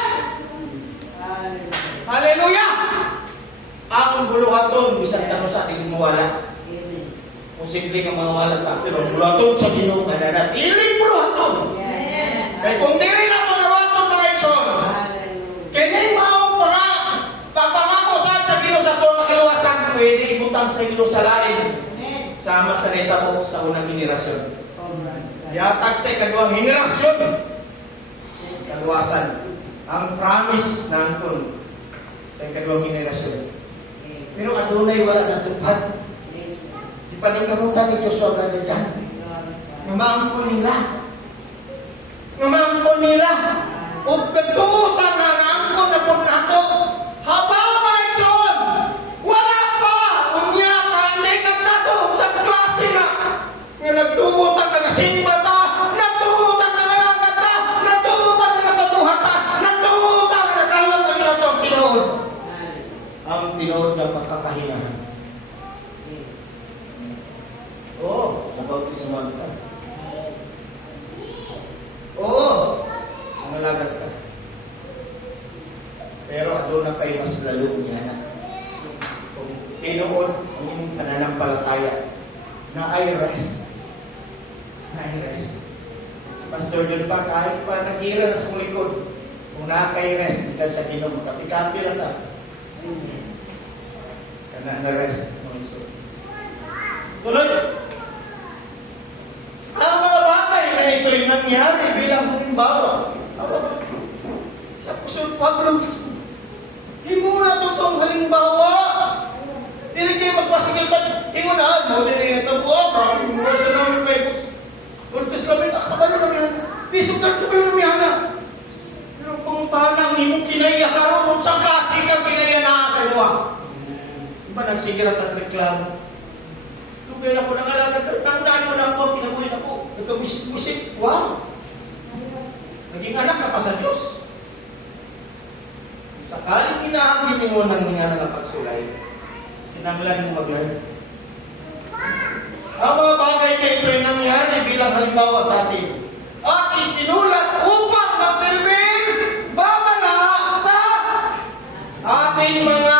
Hallelujah! Ang buluhaton, bisan ka no sa tingin mo wala. Posible ka mawala pa, pero buluhaton sa Ginoo mananatiling buluhaton. Kaya kung dili na ito nawaton mga ikson, kini mao para papangako sa Ginoo sa tuwang kiluwasan, pwede ibutang sa Ginoo sa lain. Sama sa neta po sa unang henerasyon. Yatag sa ikaduang henerasyon, kaluwasan. Ang promise ng kun sa ikaduang henerasyon. Pero adunay wala natupad. Di pa rin kamutan ni Joshua na dyan. Ngamangko nila. Ngamangko nila. O katuutan na naangko na po nato. Habang mga ikson, wala pa makakahinahan. Oo, nabautismuhan ka. Oo, nangalagat ka. Pero doon na kayo mas lalo niya na. Kung tinuod ang inyong pananampalataya na ay rest. Na ay rest. Si Pastor John pa, kahit pa nag-ira na sa likod, kung nakaka-rest, dahil sa Ginoo, kapi-kapi na ka. Kana na-rest mo iso. Tuloy! Ang mga bagay na ito'y nangyari bilang halimbawa. Sa Apostol Pablo, hindi mo na totoong halimbawa. Hindi kayo magpasigil pa. Iunaan mo, hindi ito po. Maraming mga sa namin kayo. Old Testament, kabalo namin yan. Pisog na kabalo namin yan. Pero kung tanang hindi mo kinaya karoon, sa kasi kang kinaya na sa iwa. Diba nagsigirat at reklamo? Lugay ako ng alaga. Tandaan mo lang po, pinabuhin ako. Nagkamusik-musik. Wow! Naging anak ka pa sa Diyos. Sakaling kinahangin mo ng mga pagsulay, kinanglan mo maglayo. Ang mga bagay na ito ay nangyari bilang halimbawa sa atin at isinulat upang magsilbing babala sa ating mga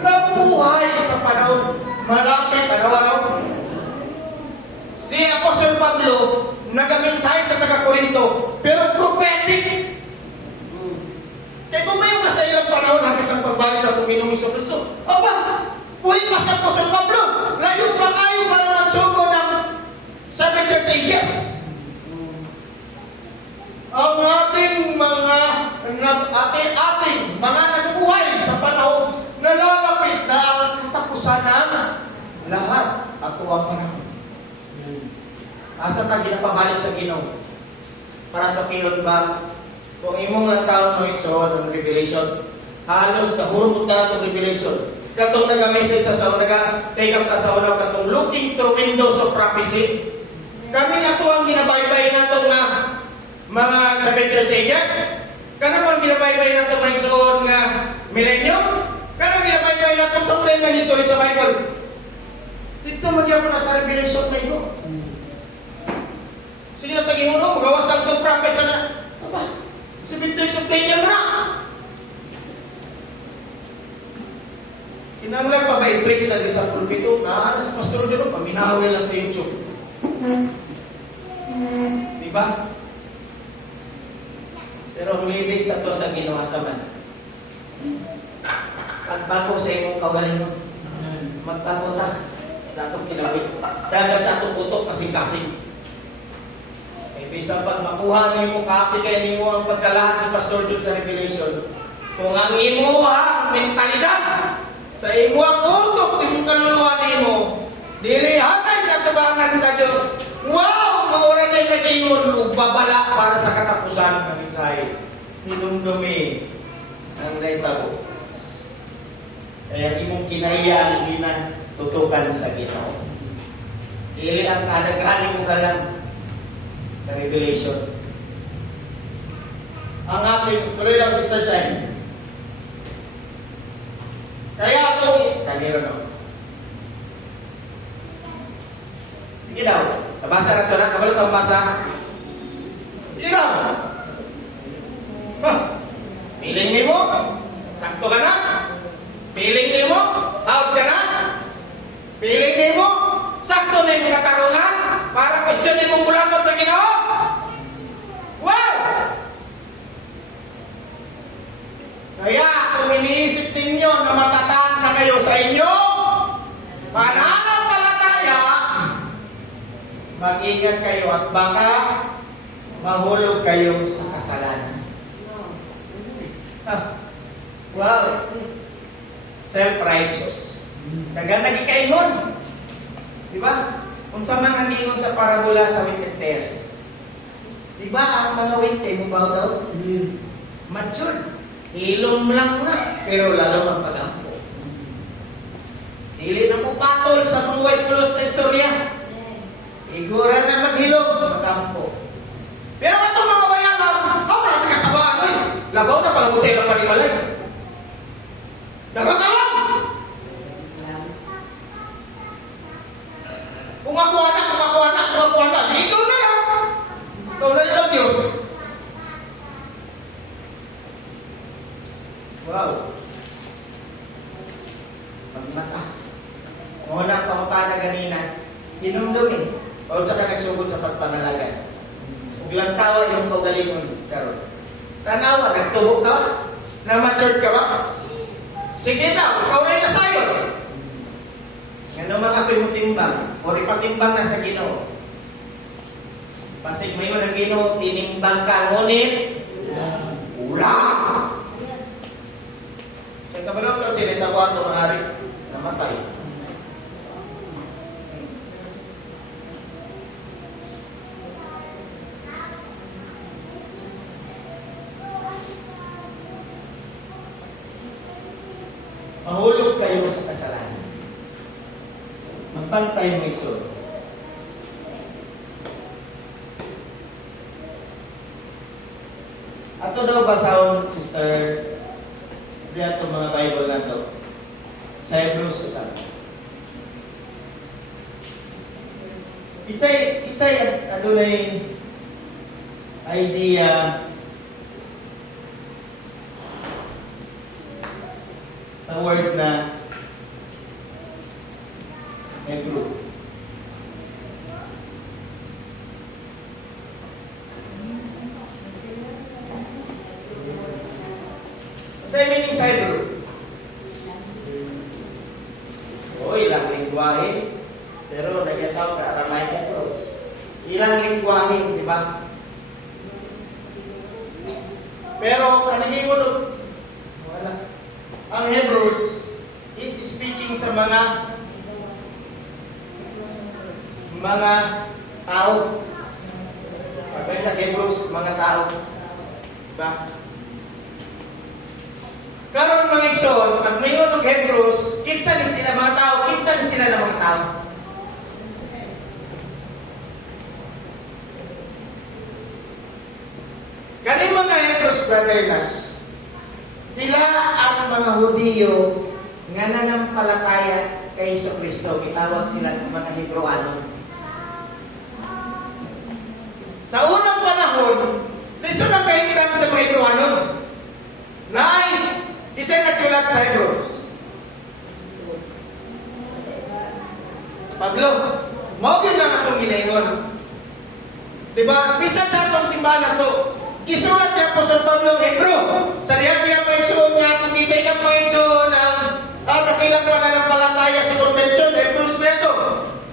nabubuhay sa panahon malapit, araw-araw. Si Apostol Pablo nagaminsay sa taga-Korinto, pero prophetic. Kaya kung may mga sa ilang panahon hanggang ang pagbalik sa Panginoong Kristo, buhay pa sa Apostol Pablo, layo pa kayo para magsugo ng 7 church ages. Ang ating mga nabubuhay sa panahon na lalapit na ang katapusan ng lahat at tuwang panahon. Asa ka ginapabalik sa Ginoo? Para takiyon ba? Kung imong lang taon mo igsoon ng Revelation, halos nahurmot na itong Revelation. Katong nag-message sa sauna ka, take up ka sa una, katong looking through windows of prophecy. Kami nga ito ang ginabaybay na itong mga 7 church ages. Kano ang ginabaybay na itong may suon nga millennium? Kano ang ginabaybay na itong sa ng history sa Bible? Dito magyamo na sa Revelation na ito. Sige na taging mo, magawas ang itong prophet sa na. Si Vintage of Daniel na. Kinanglan pa ba i-break sa isang pulpito? Sa Pastor John, paminahawin lang sa YouTube. Diba? Pero ang living sa to sa Ginoo asaman. Pagbago sa imong kaugalingon. Magbago ta. Datong kinawit. Dagat sa atong utok kasing-kasing. Bisa pag makuha niyo mo, kapi kayo niyo ang pagkalahat ni Pastor John sa Revelation. Kung ang imo ang mentalidad sa imo ang utok, imong kaluluwa nimo, dirihatay sa tubangan sa Dios. Wow! Maura na yung nag-ingon o babala para sa katapusan ng mensahe. Hinumdumi ang naitabo. Kaya imong kinahiyaan, hindi na tutukan sa Ginoo. Dili ang kadaghan mo galang sa Revelation. Ang aking, tuloy lang Sister Shine. Kaya ako, kaniro no. Sige daw, nabasa na ito na, kabalo ito ang basa. Sige daw. Piling ni mo, sakto ka na. Piling ni mo, out ka na. Piling ni mo, sakto na yung katarungan para questionin mo kulakot sa Ginoo. Wow! Kaya kung iniisip ninyo na matataan na kayo sa inyo, pananampalataya, mag-ingat kayo at baka mahulog kayo sa kasalanan. Wow! Self-righteous. Naganagi kaingon. Diba? Kung sa man ang ingon sa parabola sa wheat and tares. Diba ang mga wheat mo ba daw? Mature. Ilom lang na, pero lalo ang pagampo. Dili na po patol sa mga white pulos na istorya. Igura na maghilom, pagampo. Pero itong mga bayanan, marami kasabaan ko eh. Labaw na pang buti ng panimalay. Nakakalam! kumakuha na. Ikaw na lang. Ikaw na lang, Diyos. Wow. Magmata. Muna pa pa na ganina. Hinumdum eh. O sa ka nagsugod sa pagpangalaga. Ulang tawa yung kaugalingon. Karon. Tanawa, nagtubo ka ba? Na-matured ka ba? Sige daw, ikaw ay nasayon. Ano mga pinutimbang? O ipatimbang na sa Ginoo. Pasig mayon ang Ginoo, tinimbang ka, ngunit ulang. Sa kabalang ko, sinitawa ito mahari, namatay. Mahulog kayo sa kasalanan. Magpantay mo iso. Ato daw basahon, sister, diyan itong mga Bible na ito. Sa Hebrews usap. Itsay adunay idea sa word na Hebrew. Sa meaning sa Hebrew. O, ilang lingwahe. Pero nagyataw ka Aramaic ito. Ilang lingwahe, di ba? Pero kanilingon wala. Ang Hebrews is speaking sa mga tao. Pagkain na Hebrews, mga tao. Diba? Karon mga igsoon, pag may unog Hebrews, kinsa ni sila mga tao, kinsa ni sila ng mga tao. Kani mga Hebrews, Brother Nash, sila ang mga Hudiyo nga nanampalataya kay Jesucristo. Gitawag sila ng mga Hebreano. Sa unang panahon, liso na kahintang sa mga Hebreano. Nay, isa'y nagsulat sa Hebrews. Pablo, mawagin lang atong ginaingon. Diba? Bisa sa atong simbahan na to, isulat niya po sa Pablo ng Hebrew. Sa diyan niya pa isuon niya, kung hindi ka pa isuon ang nakilang pa na ng palataya sa konvensyon, Hebrews Beto.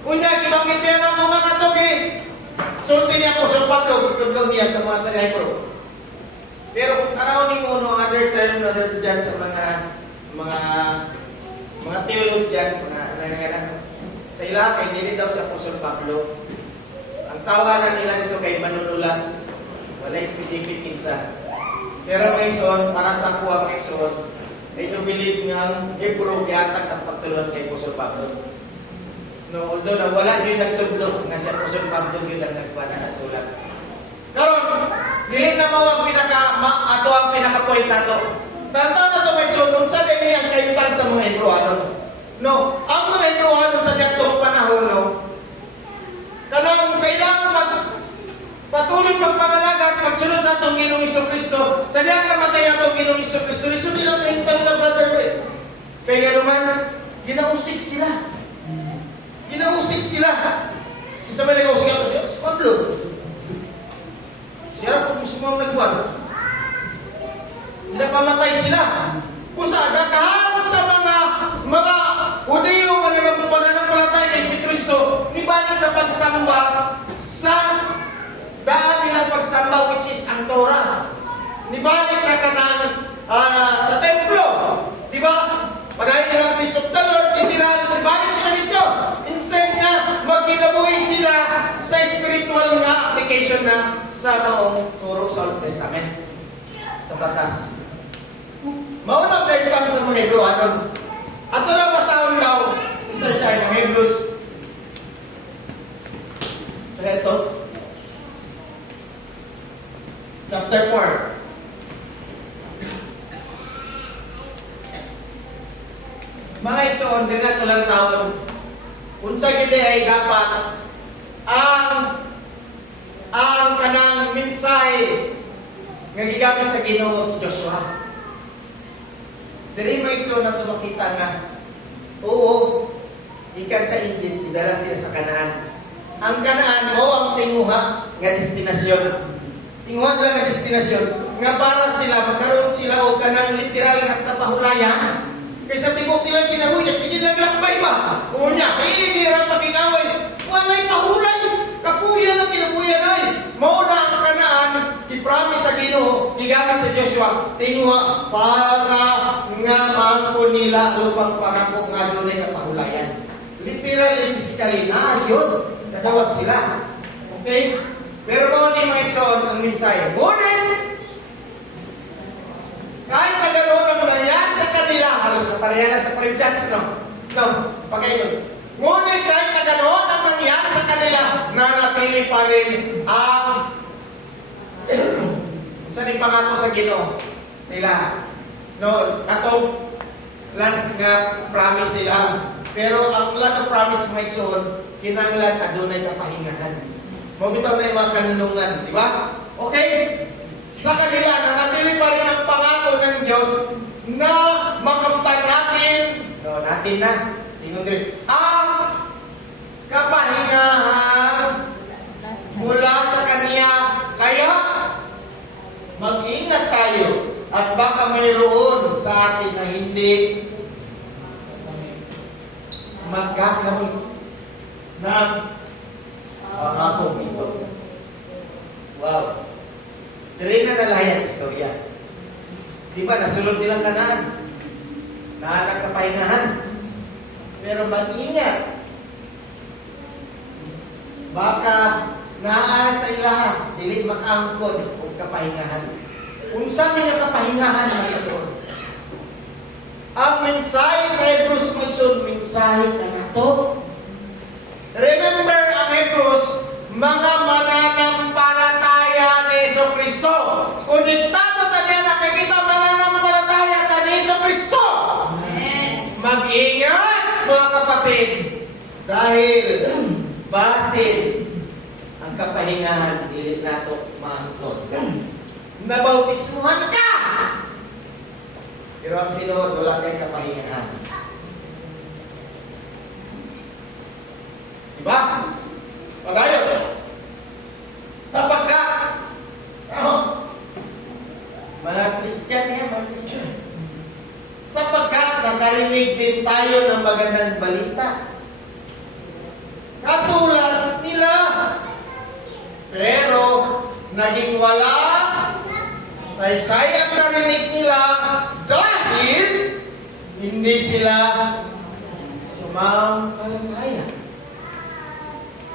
Kung niya, kibangit niya na mga katogi. Sulti niya po sa Pablo, tutulog niya sa mga Hebrew. Pero kung karawin mo no other term na dyan sa mga theologian, sa ilapay, hindi daw sa Apostol Pablo. Ang tawagan nila dito kay Manunula, wala specific kinsa. Pero may son, para sa kuha may son, ay believe nga ang Hebrew yatag ang pagtulungan kay Apostol Pablo. No, although na wala din nagtudlo nga si Apostol Pablo yun ang nagpanasulat. Karon, dili na mo ang pinaka-point na to. Tantaw na to may sunod sa din ang kaitan sa mga Hebreano. No, ang mga Hebreano sa datong panahon, no, kanang sa ilang patuloy magpangalaga at magsunod sa atong Ginoong Jesucristo, sa diyang namatay atong Ginoong Jesucristo, lisod nila kahintang na brother. Kaya naman, ginausik sila. Ginausik sila. Isa ba nag-ausik ako siya? Si Pablo. Siya po mismo ang nagbuwan. Napamatay sila. Pusa, dakahan sa mga Hudiyo nga nananampalataya kay si Kristo, nibalik sa pagsamba sa daan nilang pagsamba which is ang Torah. Nibalik sa kanang sa templo. Di ba? Pagay nilang Peace of the Lord, nibalik sila dito. Instead na magkinabuhi sila sa spiritual nga application na sa maong turo sa Old Testament. Sa batas. Maunang kayo kami sa mga Hebreano. Ato lang masahon daw, Sister Shai, ng Hebrews. Ito. Chapter 4. Mga ison, din na tulang taon. Unsa gid ay dapat ang kanang mensahe nga gigamit sa Ginoo si Joshua. Diri may iso na ito makita nga, oo, ikan sa Egypt, idala sila sa Kanaan. Ang Kanaan mo ang tinguha nga destinasyon. Tinguha lang nga destinasyon nga para sila, magkaroon sila o kanang literal nga kapahulayan. Kaysa tibok nila kinabuhi, sige naglakbay ba? O niya, sige, hirap magingaway. Walay pahulay, kapuyan ang kinabuyan ay. Mauna ang Kanaan, i-promise sa Ginoo, gigamit sa Joshua, tinguha para nga mangko nila lupang pangako nga doon ay kapahulayan. Literally, physically, yun, nadawat sila. Okay? Pero mga ni mga igsoon ang mensahe. Ngunit, kahit na gano'n ang nangyari sa kanila, halos na pareha sa Corinthians, no? No, pagkain. Ngunit kahit na gano'n ang nangyari sa kanila, nanatili pa rin ang sa pangako sa Ginoo. Sila. No, atong land nga promise sila. Pero ang land of promise mga igsoon, kinanglan adunay kapahingahan. Mabitaw na yung mga kanunungan, di ba? Okay? Sa kanila, nanatili pa rin ang pangako ng Diyos na makamtan natin, no, natin na, tingnan din, ang kapahingahan mula sa Kanya. Kaya, mag-ingat tayo at baka mayroon sa atin na hindi magkakamit ng pangako ito. Wow! Dili na nalayan istorya. Di ba, nasulod nilang Kanaan. Naanak kapahingahan. Pero mag-ingat. Baka naara sa ilahan, dili makaangkod o kapahingahan. Kung saan nga kapahingahan na isun. Ang mensahe sa Hebrews Mason, mensahe ka na to. Remember ang Hebrews, mga mananampalataya ni Jesucristo. Konektado tayo nakikita mananampalataya ni Jesucristo. Mag-ingat mga kapatid. Dahil basin ang kapahingahan, dili nato maangkot. Nabautismuhan ka! Pero ang tinuod, wala kang kapahingahan. Diba? Pagayon. Sapagkat, mga Kristyan yan, mga Kristyan. Sapagkat nakarinig din tayo ng magandang balita. Katulad nila. Pero, naging wala saysay ang narinig nila dahil hindi sila sumampalataya.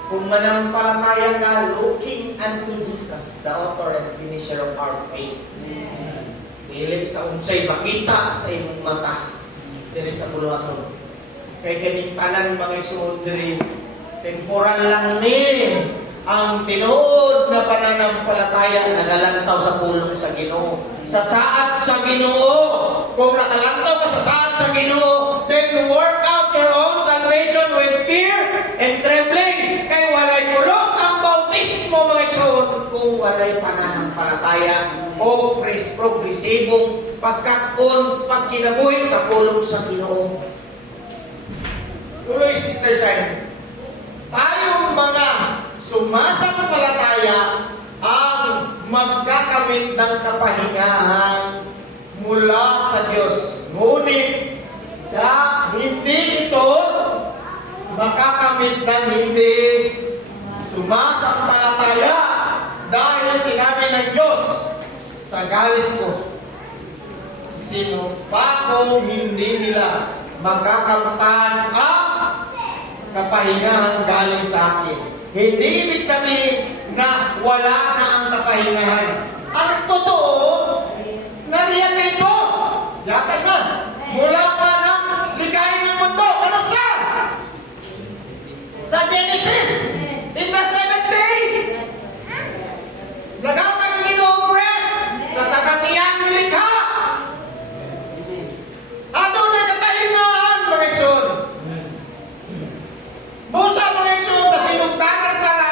Kung manampalataya ka, looking unto Jesus, the author and finisher of our faith. Dili sa unsay makita sa imong mata, dili sa puluhaton. Kay kaning tanan mga igsoon diri, temporal lang ni ang tinuod na pananampalataya nagalantaw sa pulong sa Ginoo. Sa saad sa Ginoo. Kung nakalantaw ka sa saad sa Ginoo, then work out your own salvation with fear and trembling. Kay walay pulos ang bautismo mga igsoon kung walay pananampalataya o progresibong pagkakon pagkinabuhi sa pulong sa Ginoo. Tuloy, Sister Simon. Tayong mga sumasampalataya ang magkakamit ng kapahingahan mula sa Diyos. Ngunit, hindi ito makakamit ng hindi sumasampalataya dahil sinabi ng Diyos, sa galit ko, sinumpa kong hindi nila makakamtan ang kapahingahan galing sa akin. Hindi ibig sabihin na wala na ang kapahingahan. Ang totoo, nariyan na ito. Yatag na. Mula pa ng ligahin ng mundo. Ano sa? Sa Genesis. In the seventh day. Lagat ang ginobres sa taganian ng likha. Ano na kapahingahan, mga igsoon? Busa mga igsoon na sinugdanan pala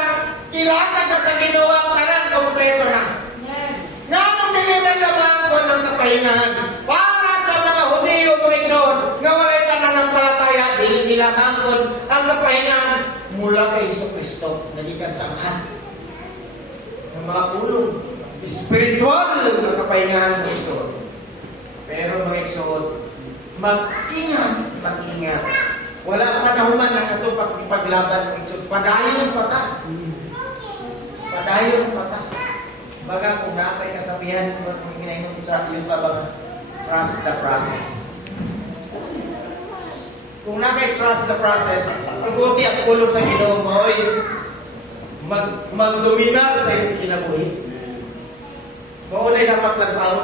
sa Ginoo ang tanan kompleto na. Nga nung nilalaman ko ng kapahingahan para sa mga Hudiyo mga igsoon nga walay pananampalataya, dili nila mangkon ang kapahingahan mula kay Jesucristo nagikan sa Amahan. Ng mga kulong spiritual na kapahingahan mga igsoon. Pero mga igsoon, mag-ingat, mag-ingat. Wala ka nahuman na ito paglaban ng igsoon. Padayon pata. Padayon pata. Baga kung nakay kasabihan mo kung ginainom sa yung babang trust the process. Kung nakay trust the process, pagbuti ang kulong sa Ginoo mo ay magdominar sa iyong kinabuhi. Maunay dapat lang tao.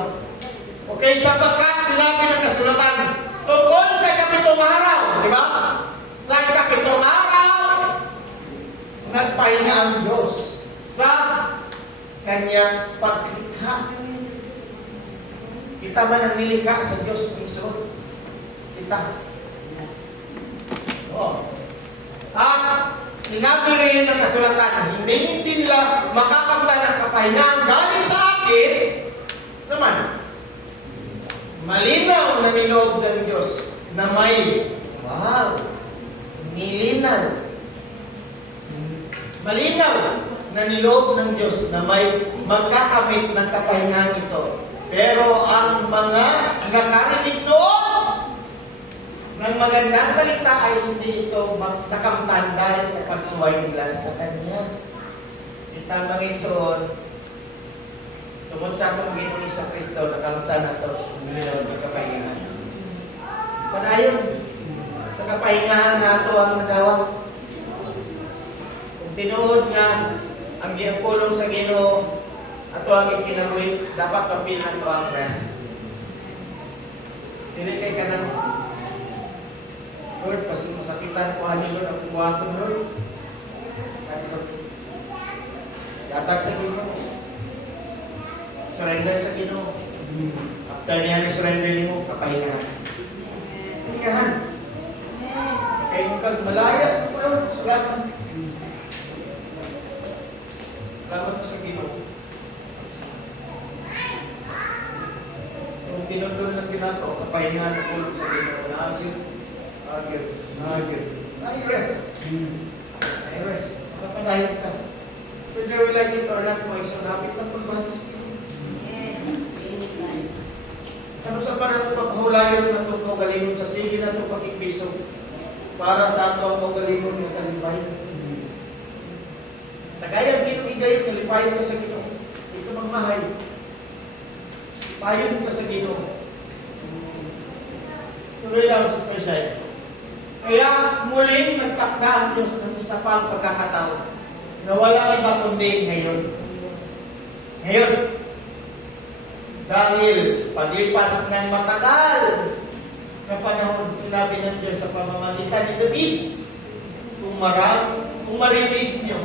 Okay, sapagkat sinabi ng kasulatan, tungkol sa ikapitong araw, di ba? Sa ikapitong araw, nagpahinga ang Diyos sa kanyang paglikha. Kita man ang nilikha sa Diyos ng Iso. Kita. Oh. At sinabi rin ng kasulatan, hindi nila makakamtan ng kapahingaan galing sa akin. Saman, malinaw na niloob ng Diyos na may, nilinaw. Malinaw na niloob ng Diyos na may magkakamit ng kapahingahan ito. Pero ang mga nakarinig doon ng magandang balita ay hindi ito nakamtan dahil sa pagsuway nila sa Kanya. Kita mga igsoon, tungkol sa Panginoon sa Kristo, nakamtan na ito, nilinood ng kapahingahan. Panayon, sa kapahingahan na ito ang nadawang. Kung tinuod nga, ang kulong sa Ginoo, ato ang ikinabuhi, dapat mapil na ito ang rest. Dili kay ka ng Lord, masakitan ko ani Lord ang kuha ko Lord. Yatag sa Ginoo. Surrender sa Ginoo. After niya surrender mo, kapahingahan. Kapahingahan. Kaya kag malaya ko Lord, salamat. Salamat sa Ginoo. Kung tinundol ng pinato, kapahingahan ko sa Ginoo. Nagir. Ay, rest. Ay, rest. Mapapadayon ka. Pwede wala dito, anak mo, isang napit na pagbahan sa Ginoo. Ano sa parang paghulayan na ito kaugalingon sa sige na ito pakikbiso para sa ato ang kaugalingon ng kalipay. Tagayan, ginugigay, kalipayan ka sa Ginoo. Ito magmahay. Payon ka sa Ginoo. Tuloy lang sa Persay. Kaya muling nagtakda ang Diyos ng isa pang pagkakataon na wala iba kundi ngayon. Ngayon, dahil paglipas ng matagal na panahon, sinabi ng Diyos sa pamamagitan ni David, kung marinig niyo,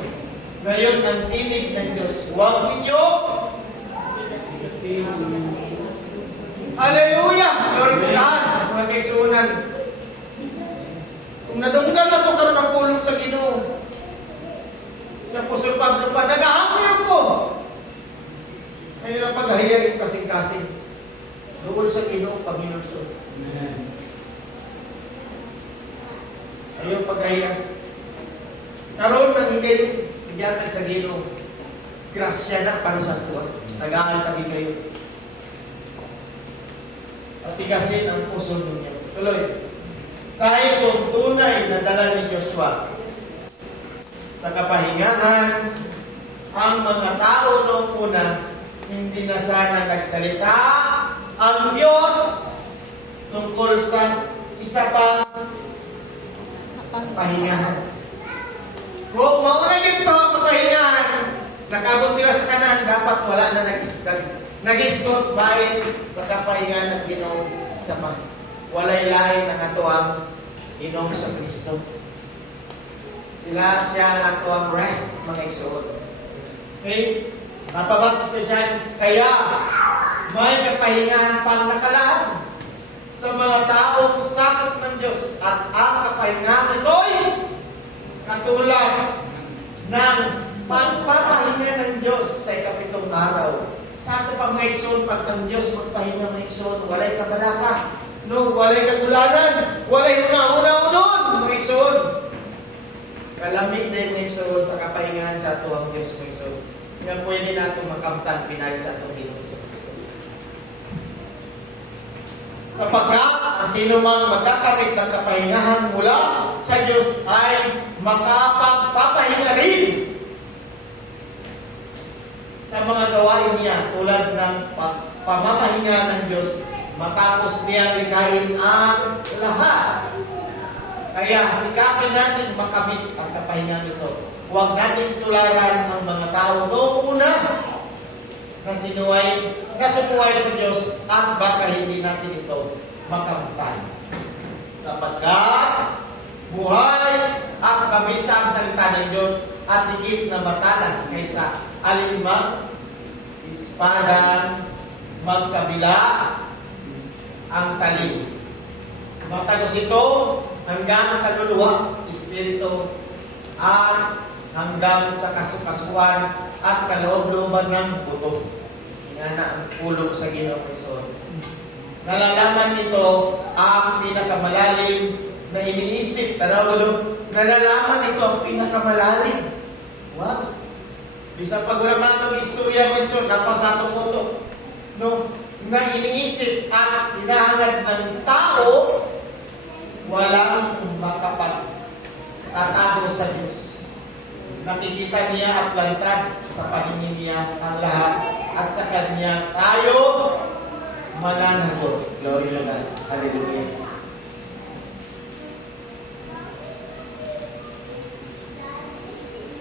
ngayon ang tinig ng Diyos, huwag ninyo. Hallelujah! Glory to God! Mga kaisunan, kung nadunggan na ito karoon ng pulong sa Ginoo, sa puso paglupa, nag-aamoy ko. Ngayon ang paghahiyag kasing-kasing. Doon sa Ginoo, Panginoon. Ayun paghahiyag. Karoon ng higay, bigyan sa Ginoo. Grasya na para sa tuwa. Nag-aaral kami kayo. At tigasin ang puso ninyo. Tuloy. Kahit kung tunay na dala ni Joshua sa kapahingahan, ang mga tao noong una, hindi na sana nagsalita ang Diyos tungkol sa isa pang pahingahan. Kung mauna ito ang pahingahan, nakabot sila sa kanan, dapat wala na nag-istot bahin sa kapahingahan ng Ginoo sa pang. Walay lain ng atuang Ginoo sa Kristo. Siya ang atuang rest, mga igsoon. Okay? Napabasa ko siya, kaya may kapahingahan pang nakalaan sa mga taong sakop ng Diyos. At ang kapahingahan ito'y katulad ng pagpapahinga ng mga igsoon, pag ang Diyos magpahinga mga igsoon, walay kabalaka. No, walay kagulanan, walay una-una-unon mga igsoon. Kalamig din mga igsoon sa kapahingahan sa ato ang Diyos mga igsoon. Nga pwede nato makamtan pinay sa ato Ginoo sa Kristo. Kapagka ang sino mang magkakamit ng kapahingahan mula sa Diyos ay makapagpapahinga rin sa mga gawain niya tulad ng pamamahinga ng Diyos matapos niyang likhain ang lahat. Kaya sikapin natin makamit ang kapahingan ito. Huwag natin tularan ang mga tao noong una na nasubuhay sa Diyos at baka hindi natin ito makamtan. Sapagkat buhay at mabisa ang salita ng Diyos at higit na matalas kaysa alinmang espada magkabila ang talim. Matagos ito hanggang kaluluwa, espiritu, at hanggang sa kasukasuan at kaloob-looban ng buto. Yan na ang pulong sa Ginoong Kristo. Nalalaman nito ang pinakamalalim na iniisip. Nalalaman nito ang pinakamalalim. Wow! Bisa pag wala man itong istorya mo ito, napasa ito po ito. No? Na iniisip at hinahangad ng tao, walang makapagtatago sa Diyos. Nakikita niya at lantad sa paningin niya ang lahat at sa Kanya tayo mananagot. Glory to God. Hallelujah.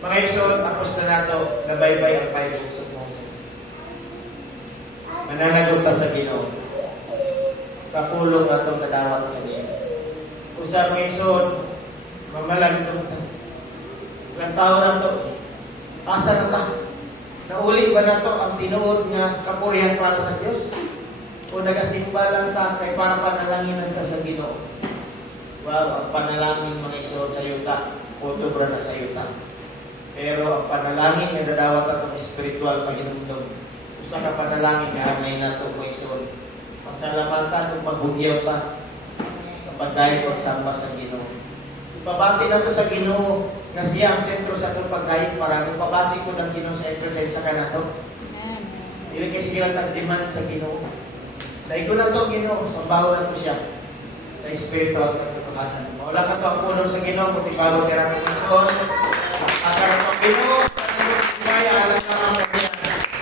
Mga Igsoon, tapos na nato nabaybay ang 5 books of Moses. Mananagot ta sa Ginoo. Sa pulong na itong nadawat kaniya. Kung sa mga Igsoon, mamalagdong ta. Ilang taon na ito, asa na ta? Nauli ba na ito ang tinuod nga kapurihan para sa Diyos? O nagasimba lang ta kay para panalanginan ka sa Ginoo? Wow, ang panalangin mga Igsoon sa yuta, utubra na sa yuta. Pero ang panalangin nga dadawat atong espiritual pahinumdom. Usa ka panalangin nga may nato mga Igsoon. Pasalamatan ug maghugyaw ta sa pagdayon pagsamba sa Ginoo. Ipabati na to sa Ginoo nga siya ang sentro sa itong pagdayon para ipabati ko ng Ginoo sa presensya ka na to. Dili kay sige lang tagdiman sa Ginoo. Dahil ko na to Ginoo, sambaho na to siya sa espiritual katotohanan. Wala ka to ang pulong sa Ginoo kung ipabot ka na ng Igsoon. Akaran ng Ginoo, kaya alam na mga kanya.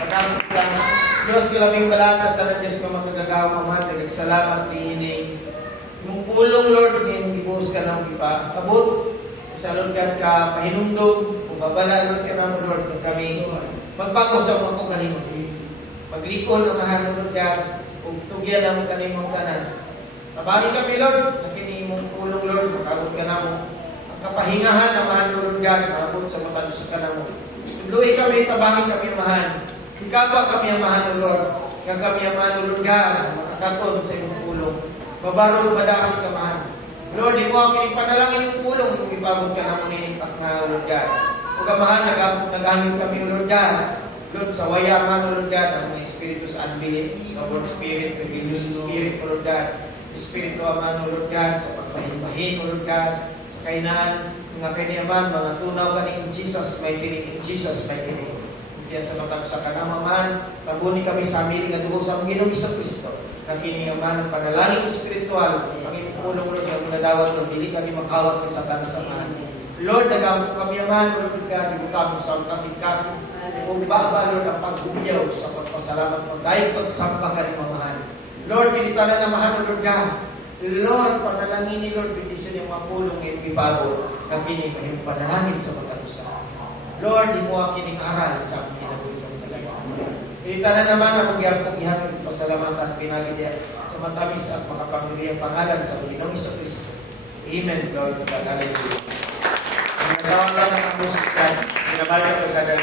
Pagkamit ka na. Diyos, kilabing balaan sa tanan Diyos nga makagagawa ka man. Salamat nihining. Yung pulong Lord, ibuhos ka ng ipakabot. Sa Lord God ka pahinumdum. Kung babala Lord ka naman Lord, kami magbago sa mga kanimo. Maglikon ang mahal Lord God. Kung tugyan ang kanimong tanan. Tabahin kami Lord, na kinimong pulong Lord, makabot ka na mo. Kapahingahan ang mahal Lord God, maabot sa matalusan ka na mo. Tuluy kami, tabahin kami ang mahal. Ikapa kami ang mahal Lord. Nga kami ang mahal Lord God, makakatod sa iyong pulong. Mabarog, madasig ka mahal. Lord, di mo ang pinipanalangin yung pulong kung ipabot ka na mo ninipak na Lord God. Huwag ka mahal, nag-amit kami Lord God. Lord, sa waya man Lord God, ang mga espiritu sa unbelief, sa Lord Spirit, rebellious spirit Lord God. Espiritu man Lord God, sa pagbahin-bahin Lord God. Kainaan, mga kaniyaman, mga tunaw ka in Jesus, may tinig, in Jesus, may tinig. Kaya sa matang sa kanamaman, tabuni kami sa amin, nga dugo sa Ginoong Kristo. Kakiniyaman, panalangin espiritual, Panginoon pulong Lord, yung nadawat Lord, hindi kami makawat ni Satan sa samahan. Lord, nagampo kami yaman, Lord God, ibutang sa kasing-kasing, kung baba, Lord, ang pagbuyaw sa pagpasalamat mo, dahil pagsamba ka ni mamahan. Lord, pinitanan na mahal, Lord God, Lord, panalangin ni Lord, bendisyon yung mapulong ngayong ibago na kinipahing panalangin sa pagkalusa. Lord, di mo ang kining-aral sa aking kinabuhi sa talaga. Ita na naman ang magyapong ihapag pasalamatan at pinagidya sa matamis at makapangyariang pangalan sa Panginoong Kristo. Amen. Lord, hallelujah. Ang nagawa lang ang musika, pinabalik ang kadal